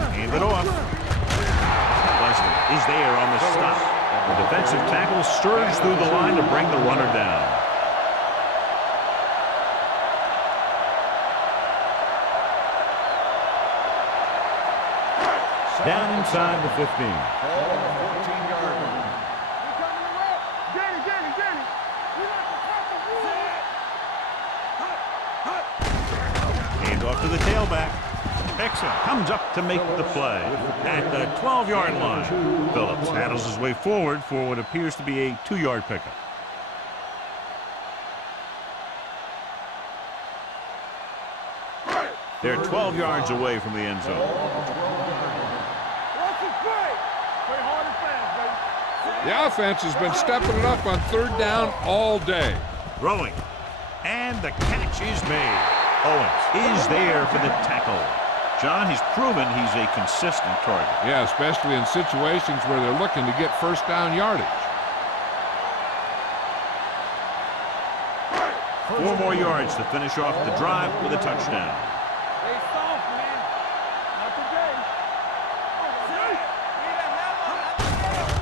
Hand it off. Leslie is there on the stop. The defensive tackle surged through the line to bring the runner down. Down inside the 15. Ball on the 14-yard line. Hand off to the tailback. Exum comes up to make the play at the 12-yard line. Phillips handles his way forward for what appears to be a 2-yard pickup. They're 12 yards away from the end zone. The offense has been stepping it up on third down all day. Throwing. And the catch is made. Owens is there for the tackle John, he's proven he's a consistent target. Yeah, especially in situations where they're looking to get first down yardage. 4 more yards to finish off the drive with a touchdown. Stay soft, man. Not today.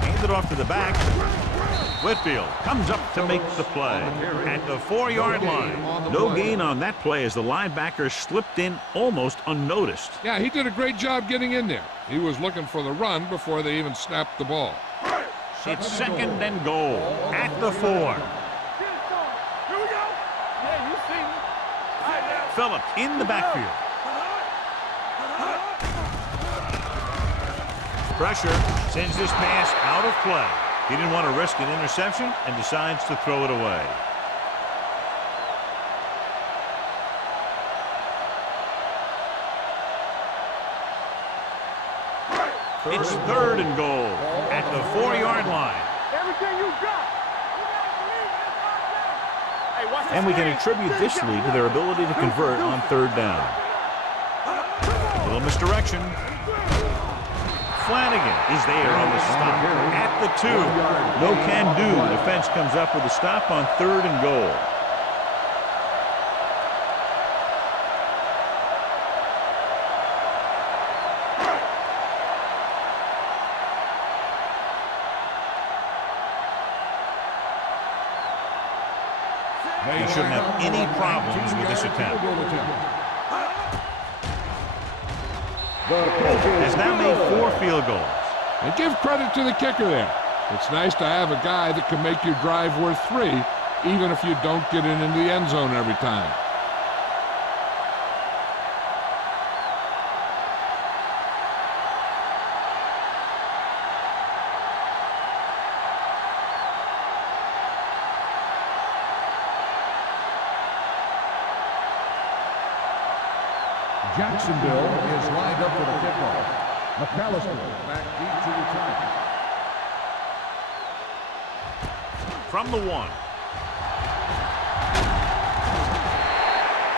Hand it off to the back. Whitfield comes up to make the play at the 4-yard line. No gain on that play as the linebacker slipped in almost unnoticed. Yeah, he did a great job getting in there. He was looking for the run before they even snapped the ball. It's 2nd and goal at the 4. Here we go. Yeah, you see me. All right, now. Phillips in the backfield. Pressure sends this pass out of play. He didn't want to risk an interception and decides to throw it away. It's 3rd and goal at the 4-yard line. Everything you got. Hey, watch the And we can screen. attribute this lead to their ability to convert on 3rd down. Little misdirection. Flanagan is there on the stop at the 2. No can do. The defense comes up with a stop on 3rd and goal. They shouldn't have any problems with this attempt. Has now made 4 field goals. And give credit to the kicker there. It's nice to have a guy that can make your drive worth 3, even if you don't get it into the end zone every time. Jacksonville is lined up for the kickoff. McAllister back deep to return. From the 1.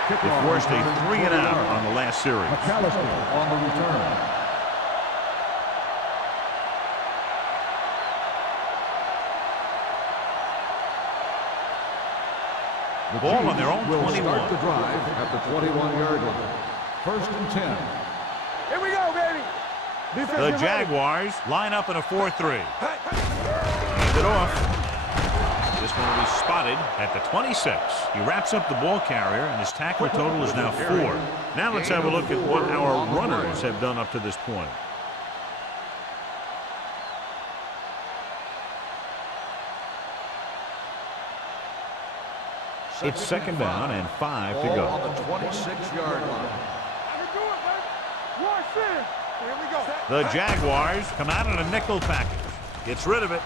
They Kickoff forced a return 3 and 20 out yards. on the last series. McAllister on the return. The Ball on their own Chiefs will 21. start the drive at the 21-yard line. 1st and 10. Here we go, baby. Defense, The get ready. Jaguars line up in a 4-3. Hand it off. This one will be spotted at the 26. He wraps up the ball carrier, and his tackle total is now 4. Now let's have a look at what our runners have done up to this point. It's 2nd down and 5 to Ball go. on the 26-yard line. I can do it, baby. Watch this. Here we go. The Jaguars come out in a nickel package. Gets rid of it.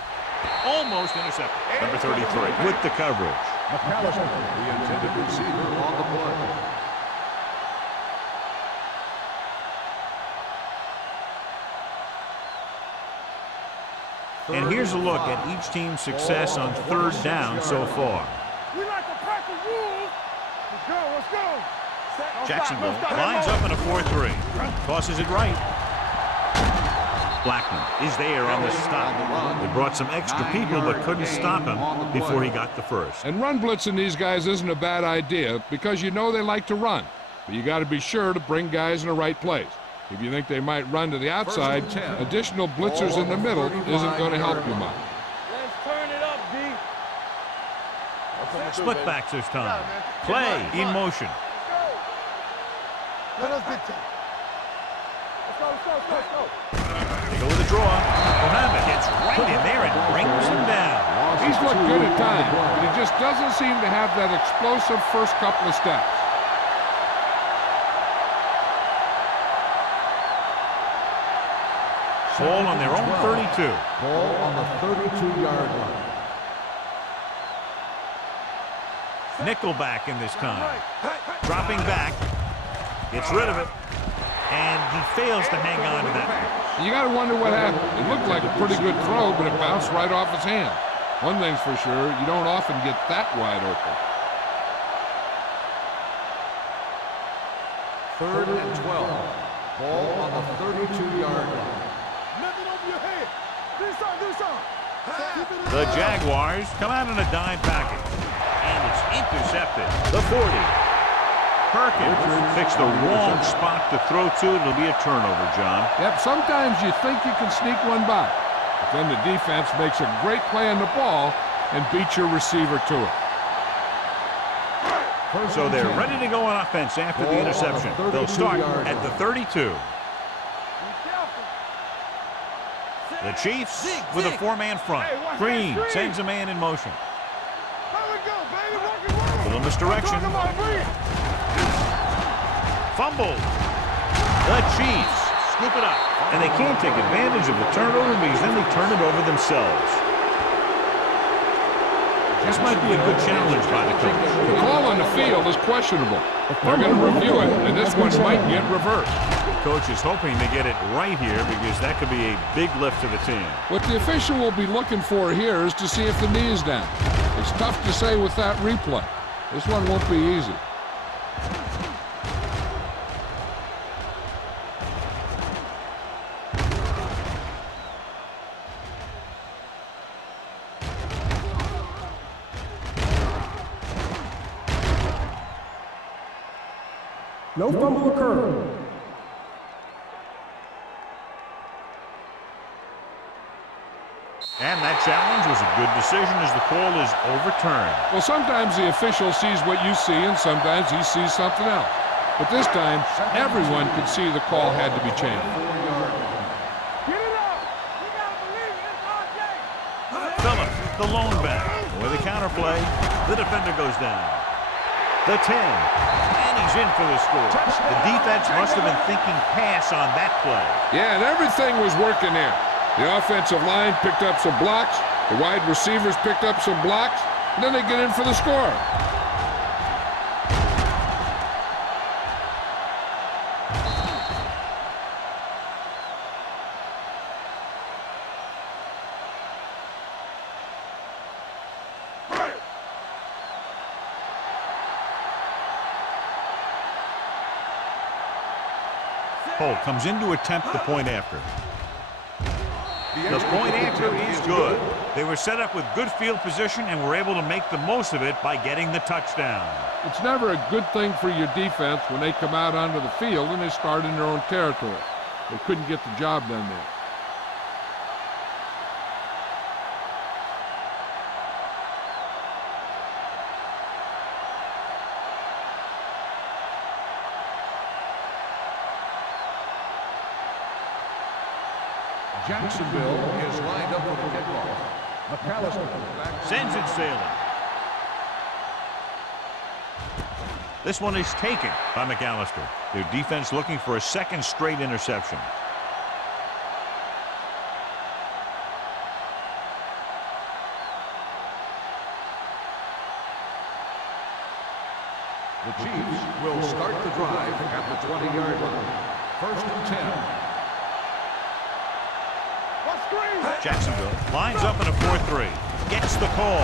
Almost intercepted. Number 33 with the coverage. McAllister, the intended receiver on the play. And here's a look at each team's success on 3rd down so far. We like to practice rules. Let's go, let's go. Don't Jacksonville stop, don't stop. lines up in a 4-3. Tosses it right. Blackman is there on the stop. They brought some extra people but couldn't stop him before he got the first. And run blitzing these guys isn't a bad idea because you know they like to run. But you got to be sure to bring guys in the right place. If you think they might run to the outside, additional blitzers in the middle isn't going to help you much. Let's turn it up, D. Split backs this time. Play in motion. Let us get to it. Let's go, let's go, let's go. They go with a draw. Mohamed gets right in there and brings him down. He's looked good at times, but he just doesn't seem to have that explosive first couple of steps. Ball on their own 32. Ball on the 32-yard line. Nickelback in this time. Dropping back. Gets rid of it. And he fails to hang on to that. You got to wonder what happened. It looked like a pretty good throw, but it bounced right off his hand. One thing's for sure, you don't often get that wide open. 3rd and 12. Ball on the 32-yard line. Nothing over your head. Do something. The Jaguars come out in a dime package. And it's intercepted. The 40. Perkins picks the wrong spot to throw to. It'll be a turnover, John. Yep, sometimes you think you can sneak one by. But then the defense makes a great play on the ball and beats your receiver to it. So they're ready to go on offense after the interception. They'll start at the 32. The Chiefs with a four-man front. Green sends a man in motion. Little misdirection. Fumble. The Chiefs scoop it up. And they can't take advantage of the turnover because then they turn it over themselves. This might be a good challenge by the coach. The call on the field is questionable. They're going to review it, and this one might get reversed. The coach is hoping to get it right here because that could be a big lift to the team. What the official will be looking for here is to see if the knee is down. It's tough to say with that replay. This one won't be easy. No fumble occurred. And that challenge was a good decision as the call is overturned. Well, sometimes the official sees what you see, and sometimes he sees something else. But this time, everyone could see the call had to be changed. Get it up. You gotta believe it. It's RJ. Phillips, the lone back. With a counterplay, the defender goes down. The 10. And he's in for the score. The defense must have been thinking pass on that play. Yeah, and everything was working there. The offensive line picked up some blocks. The wide receivers picked up some blocks. And then they get in for the score. Holt comes in to attempt the point after. The point after is good. They were set up with good field position and were able to make the most of it by getting the touchdown. It's never a good thing for your defense when they come out onto the field and they start in their own territory. They couldn't get the job done there. Jacksonville is lined up for the kickoff. McAllister Sends it sailing. This one is taken by McAllister. Their defense looking for a second straight interception. The Chiefs will start the drive at the 20-yard line. First and 10. Jacksonville lines up in a 4-3. Gets the call.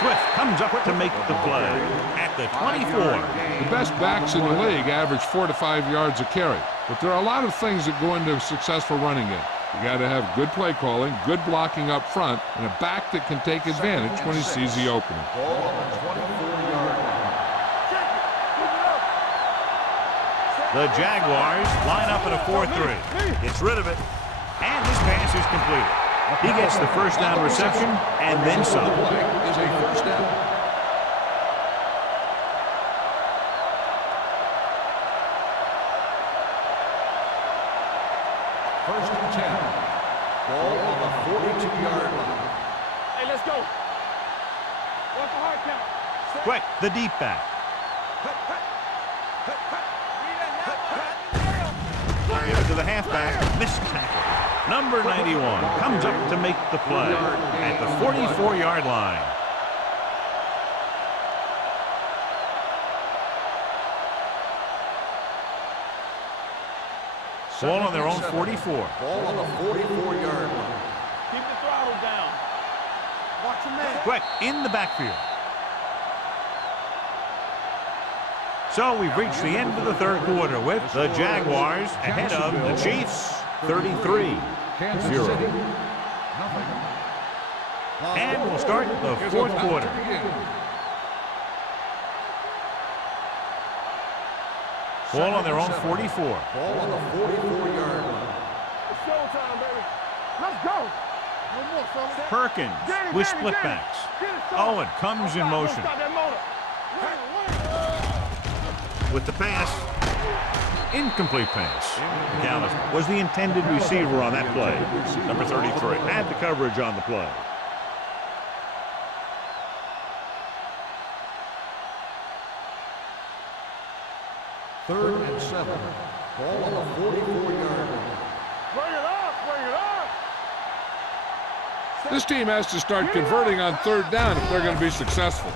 Swift comes up to make the play at the 24. The best backs in the league average 4 to 5 yards a carry. But there are a lot of things that go into a successful running game. You got to have good play calling, good blocking up front, and a back that can take advantage when he sees the opening. Ball on the 24-yard line. The Jaguars line up in a 4-3. Gets rid of it. And this pass is completed. He gets the first down reception and then some. The play is a first down. First and 10. Ball on the 42-yard line. Hey, let's go. Watch the hard count. Quick, the deep back. Give it to the halfback. Missed tackle. Number 91 comes up to make the play at the 44-yard line. Ball on their own 44. Ball on the 44-yard line. Keep the throttle down. Watch your man. Quick, in the backfield. So we've reached the end of the third quarter with the Jaguars ahead of the Chiefs 33-0. And we'll start the fourth quarter. Ball on their own 44. Ball on the 44-yard line. It's showtime, baby. Let's go. No more, fellas. Perkins with split backs. Owen comes in motion. Stop that motor. With the pass. Incomplete pass. McAllister was the intended receiver on that play. Number 33 had the coverage on the play. Third and 7. Ball on the 44-yard line. Bring it up. Bring it up. This team has to start converting on third down if they're going to be successful.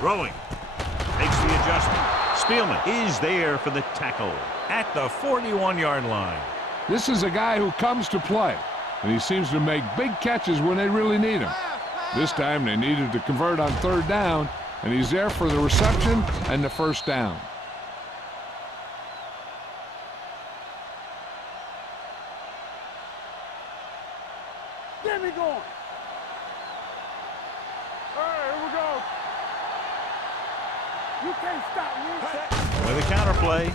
Throwing. Makes the adjustment. Spielman is there for the tackle at the 41-yard line. This is a guy who comes to play, and he seems to make big catches when they really need him. This time they needed to convert on third down, and he's there for the reception and the first down. Get me going. All right, here we go. You can't stop me. With a counter play.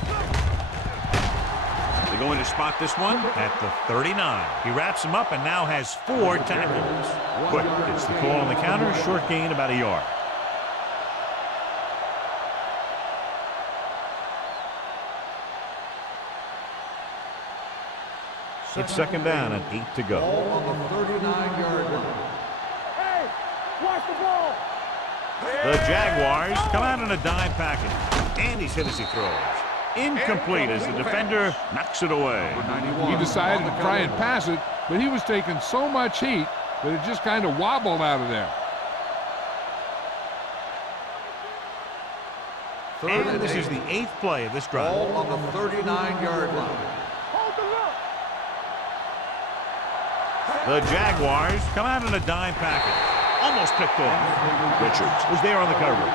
They're going to spot this one at the 39. He wraps him up and now has 4 tackles. Quick gets the call on the counter. Short gain about a yard. It's second down and 8 to go. Ball on the 39-yard line. Hey, watch the ball. The Jaguars come out in a dime package. And he's hit as he throws. Incomplete as the defender knocks it away. He decided to try and pass it, but he was taking so much heat that it just kind of wobbled out of there. And this is the 8th play of this drive. Ball on the 39-yard line. Hold the look. The Jaguars come out in a dime package. Almost picked off. Richards was there on the coverage.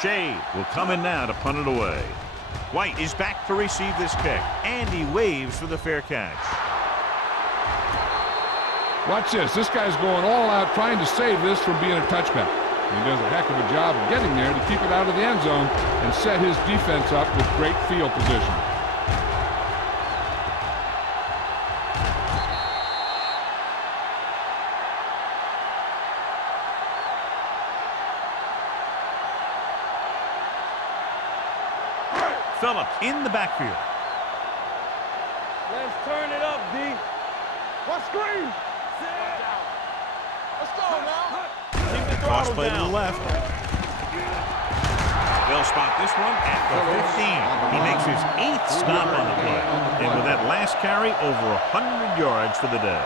Shea will come in now to punt it away. White is back to receive this kick, and he waves for the fair catch. Watch this. This guy's going all out trying to save this from being a touchback. He does a heck of a job of getting there to keep it out of the end zone and set his defense up with great field position. Phillips in the backfield. Let's turn it up, D. What screen? Let's go now. Keep the Cross throttle play to the down. left. They'll spot this one at the 15. He makes his 8th stop on the play. And with that last carry, over 100 yards for the day.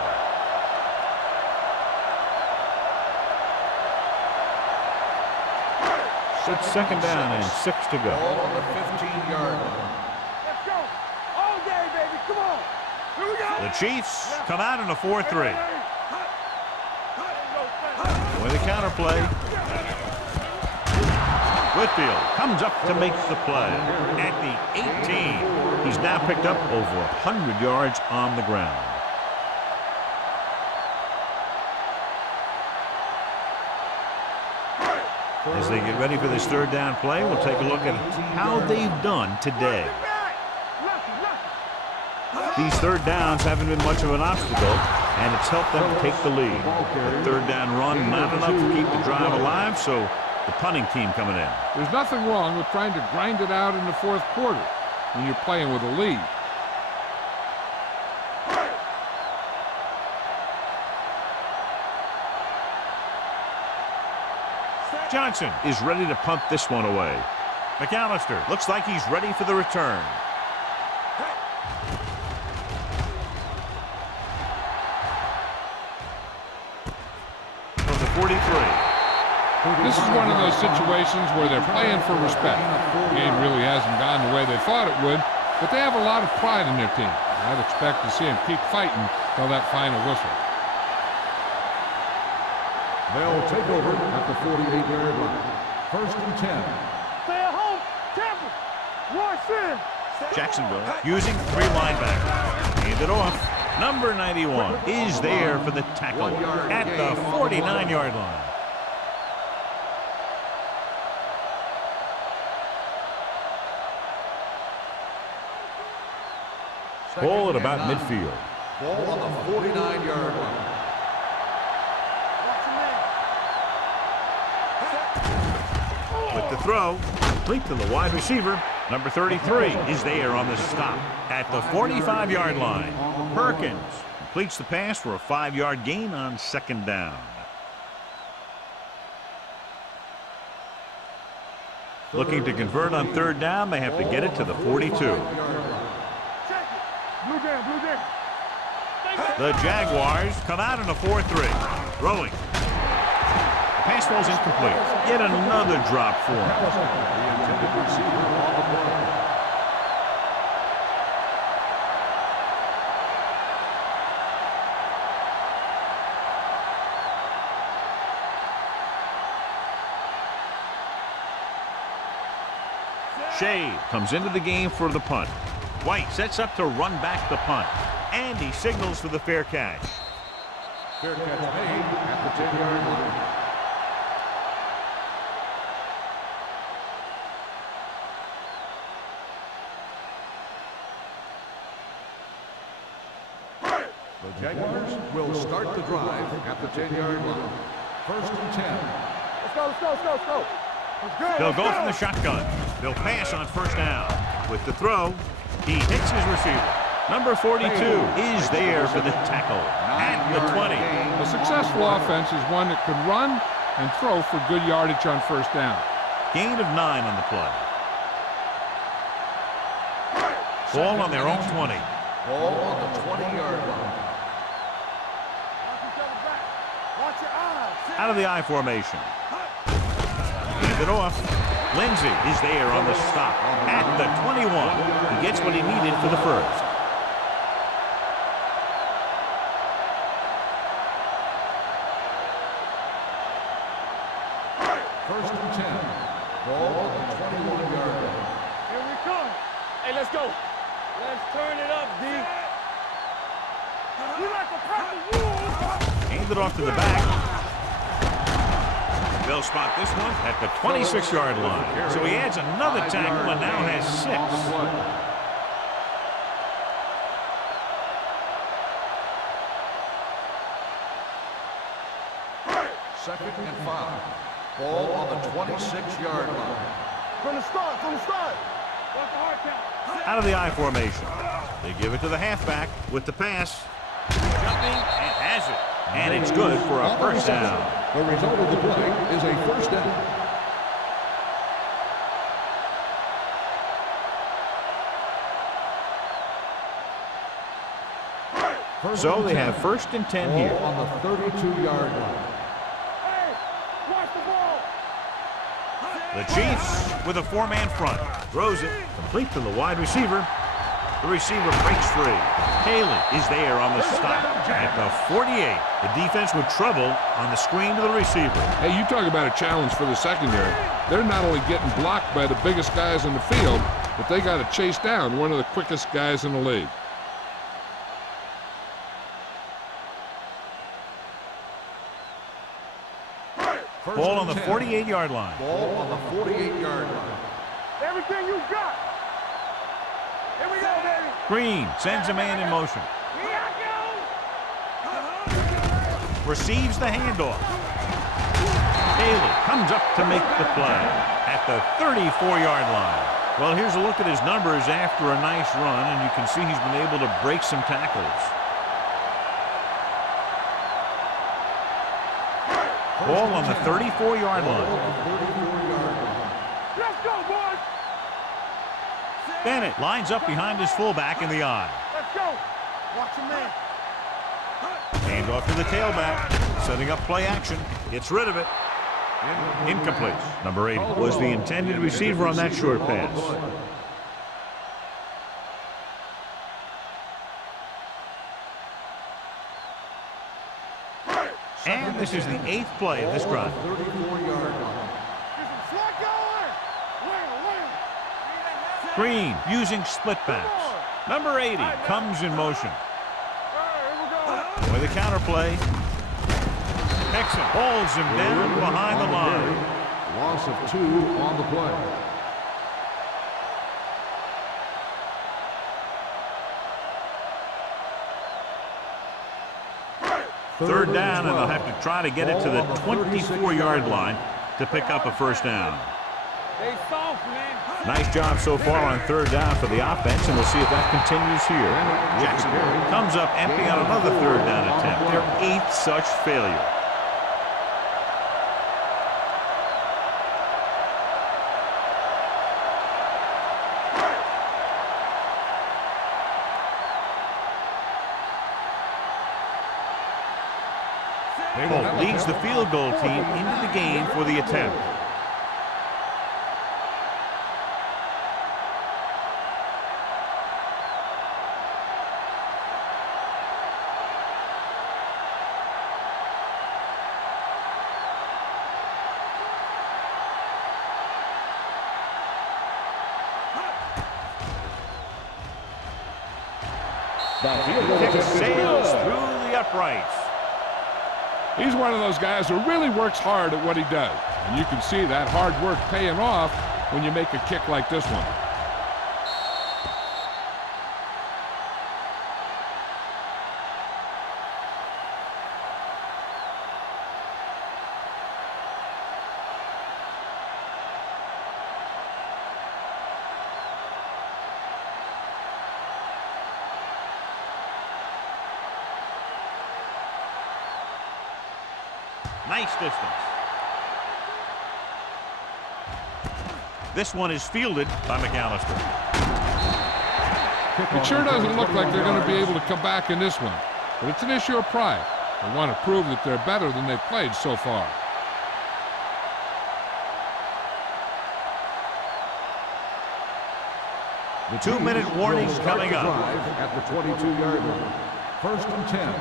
It's second down and 6 to go. Ball on the 15-yard line. Let's go. All day, baby. Come on. Here we go. The Chiefs come out in a 4-3. With a counter play. Whitfield comes up to make the play. At the 18, he's now picked up over 100 yards on the ground. As they get ready for this third down play, we'll take a look at how they've done today. These third downs haven't been much of an obstacle, and it's helped them take the lead. The third down run not enough to keep the drive alive, so the punting team coming in. There's nothing wrong with trying to grind it out in the fourth quarter when you're playing with a lead. Johnson is ready to punt this one away. McAllister looks like he's ready for the return. From the 43. This is one of those situations where they're playing for respect. The game really hasn't gone the way they thought it would, but they have a lot of pride in their team. I'd expect to see them keep fighting till that final whistle. They'll take over at the 48-yard line. First and 10. Stay at home. Tampa. Rush in. Jacksonville using 3 linebackers. Hand it off. Number 91 is there for the tackle at the 49-yard line. Ball at about midfield. Ball on the 49-yard line. With the throw, complete to the wide receiver. Number 33 is there on the stop at the 45-yard line. Perkins completes the pass for a 5-yard gain on 2nd down. Looking to convert on 3rd down, they have to get it to the 42. The Jaguars come out in a 4-3. Throwing. The pass falls incomplete. Yet another drop for him. The intended receiver on the play. Shea comes into the game for the punt. White sets up to run back the punt. And he signals for the fair catch. Fair catch made at the 10-yard line. The Jaguars will start the drive at the 10-yard line. First and 10. Let's go, let's go, let's go, let's go. Let's go. They'll go from the shotgun. They'll pass on 1st down. With the throw, he hits his receiver. Number 42 is there for the tackle at the 20. A successful offense is one that can run and throw for good yardage on 1st down. Gain of 9 on the play. Ball on their own 20. Ball on the 20-yard line. Watch your eyes. Out of the I formation. Hand it off. Lindsey is there on the stop at the 21. He gets what he needed for the first. First and 10. Ball on the 21-yard line. Here we come. Hey, let's go. Let's turn it up, D. We like to practice rules. Hand it off to the back. They'll spot this one at the 26-yard line. So he adds another tackle and now has 6. Second and 5. Ball on the 26-yard line. From the start, from the start. What's the hard count? Out of the I formation. They give it to the halfback with the pass. Jumping and has it. And it's good for a 1st down. The result of the play is a 1st down. So they have 1st and 10 here. On the 32-yard line. Hey, watch the ball. The Chiefs with a 4-man front. Throws it complete to the wide receiver. The receiver breaks free. Haley is there on the stop at the 48. The defense with trouble on the screen to the receiver. Hey, you talk about a challenge for the secondary. They're not only getting blocked by the biggest guys in the field, but they got to chase down one of the quickest guys in the league. Ball on the 48-yard line. Ball on the 48-yard line. Everything you got. Here we go, baby. Green sends a man in motion. Here I go. Receives the handoff. Haley comes up to make the play at the 34-yard line. Well, here's a look at his numbers after a nice run, and you can see he's been able to break some tackles. Ball on the 34-yard line. Let's go, boys. Bennett lines up behind his fullback in the I. Let's go. Watch your man. Hand off to the tailback. Setting up play action. Gets rid of it. Incomplete. Number 80 was the intended receiver on that short pass. And this is the 8th play of this drive. 34-yard line. Green using split backs. Number 80 comes in motion. With a counter play. Nixon holds him down behind the line. Loss of 2 on the play. Third down, and they'll have to try to get it to the 24-yard line to pick up a first down. Nice job so far on third down for the offense, and we'll see if that continues here. Jackson comes up empty on another third down attempt. Their 8th such failure. Holt leads the field goal team into the game for the attempt. Kick sails through the uprights. He's one of those guys who really works hard at what he does. And you can see that hard work paying off when you make a kick like this one. Nice distance. This one is fielded by McAllister. It sure doesn't look like they're going to be able to come back in this one, but it's an issue of pride. They want to prove that they're better than they've played so far. The 2-minute warning coming up. At the 22-yard line. First and 10.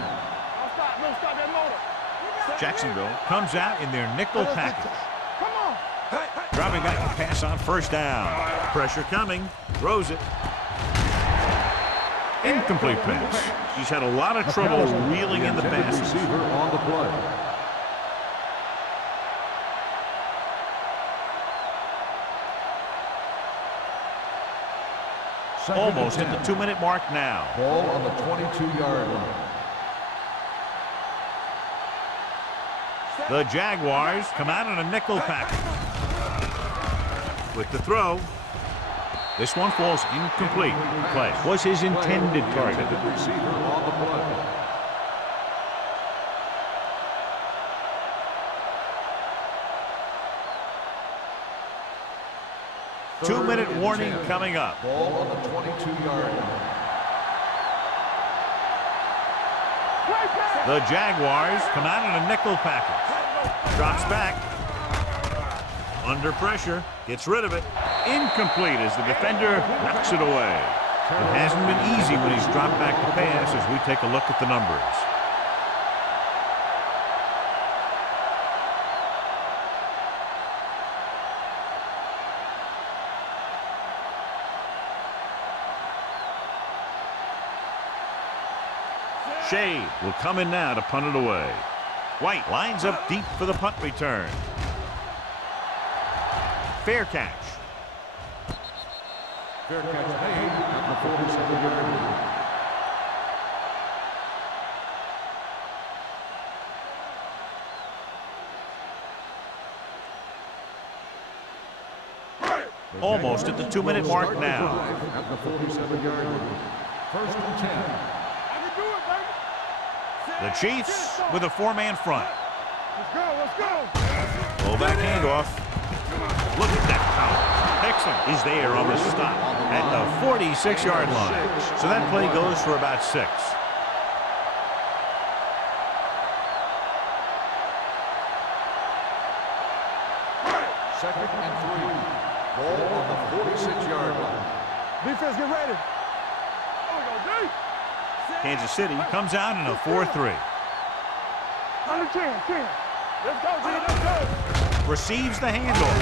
Jacksonville comes out in their nickel package. Dropping back to pass on first down. Pressure coming. Throws it. Incomplete pass. He's had a lot of trouble reeling in the passes. Receiver on the play. Almost at the 2-minute mark now. Ball on the 22-yard line. The Jaguars come out in a nickel package. With the throw. This one falls incomplete. Play was his intended target. Receiver on the play. Two-minute warning coming up. Ball on the 22-yard line. The Jaguars come out in a nickel package. Drops back. Under pressure. Gets rid of it. Incomplete as the defender knocks it away. It hasn't been easy when he's dropped back to pass as we take a look at the numbers. Shea will come in now to punt it away. White lines up deep for the punt return. Fair catch. Fair catch made at the 47-yard line. Almost at the 2-minute mark now. At the 47-yard line. First and 10. The Chiefs with a 4-man front. Let's go. Pull back handoff. Look at that power. Nixon is there on the stop at the 46-yard line. So that play goes for about 6. Second and 3. Ball on the 46-yard line. Defense, get ready. Kansas City comes out in a 4-3. Under 10. Let's go, G. Let's go. Receives the handoff.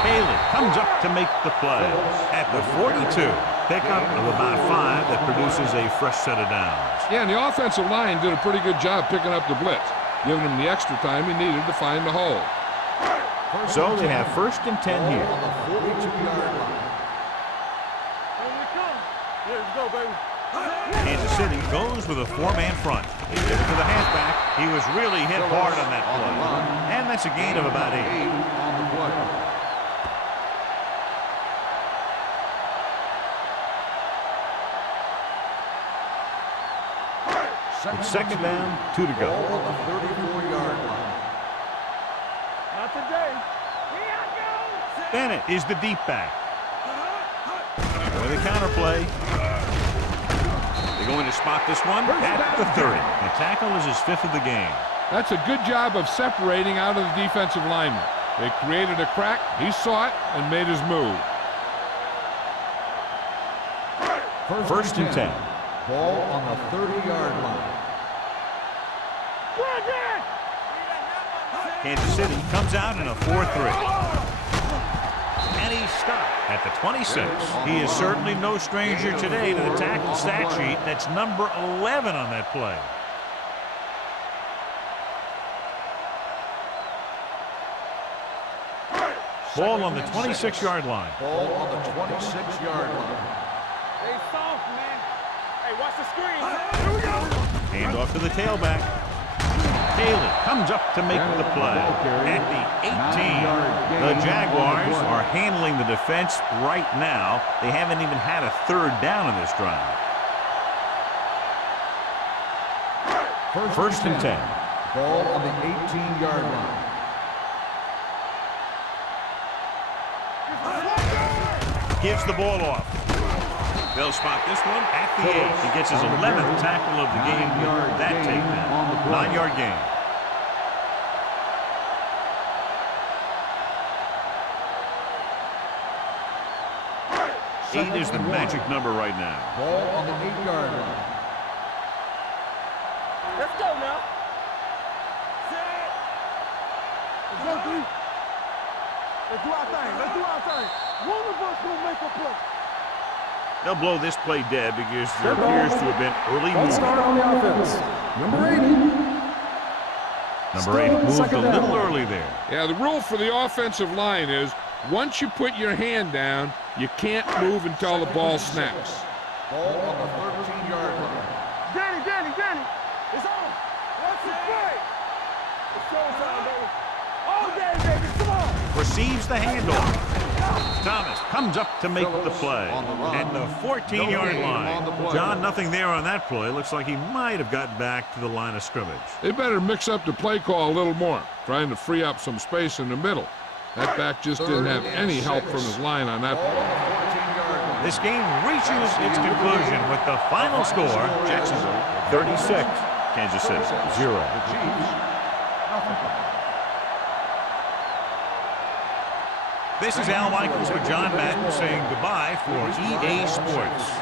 Haley comes up to make the play. At the 42, pickup of about 5 that produces a fresh set of downs. Yeah, and the offensive line did a pretty good job picking up the blitz, giving him the extra time he needed to find the hole. So they have first and 10 here. On the 42-yard line. Here we come. Let's go, baby. Kansas City goes with a 4-man front. They give it to the halfback. He was really hit hard on that play. And that's a gain of about 8. 8 on the play. Second down, 2 to go. Ball on the 34-yard line. Not today. Bennett is the deep back. For the counter play. They're going to spot this one at the 30. The tackle is his 5th of the game. That's a good job of separating out of the defensive lineman. They created a crack, he saw it, and made his move. First and 10. Ball on the 30-yard line. Kansas City comes out in a 4-3. And he's stopped at the 26. He is certainly no stranger today to the tackle stat sheet. That's number 11 on that play. Ball on the 26-yard line. Ball on the 26-yard line. They soft, man. Hey, watch the screen. Here we go. Hand off to the tailback. Haley comes up to make the play at the 18. The Jaguars are handling the defense right now. They haven't even had a 3rd down in this drive. First and 10. Ball on the 18-yard line. Gives the ball off. They'll spot this one at the 8. He gets his 11th tackle of the game with that takedown. 9-yard gain. Eight is the magic number right now. Ball on the 8-yard line. Let's go now. Let's go, D. Let's do our thing. One of us gonna make a play. They'll blow this play dead because there appears to have been early movement. Start on the offense. Number 80. Number 8 moved a little early there. Yeah, the rule for the offensive line is once you put your hand down, you can't move until the ball snaps. Ball on the 13-yard line. Danny. It's on. What's the play? It's showtime, baby. All day, baby. Come on. Receives the handoff. Thomas comes up to make the play. And the 14-yard line. John, nothing there on that play. Looks like he might have gotten back to the line of scrimmage. They better mix up the play call a little more, trying to free up some space in the middle. That back just didn't have any help from his line on that play. This game reaches its conclusion with the final score, Jacksonville 36, Kansas City 0. This is Al Michaels with John Madden saying goodbye for EA Sports.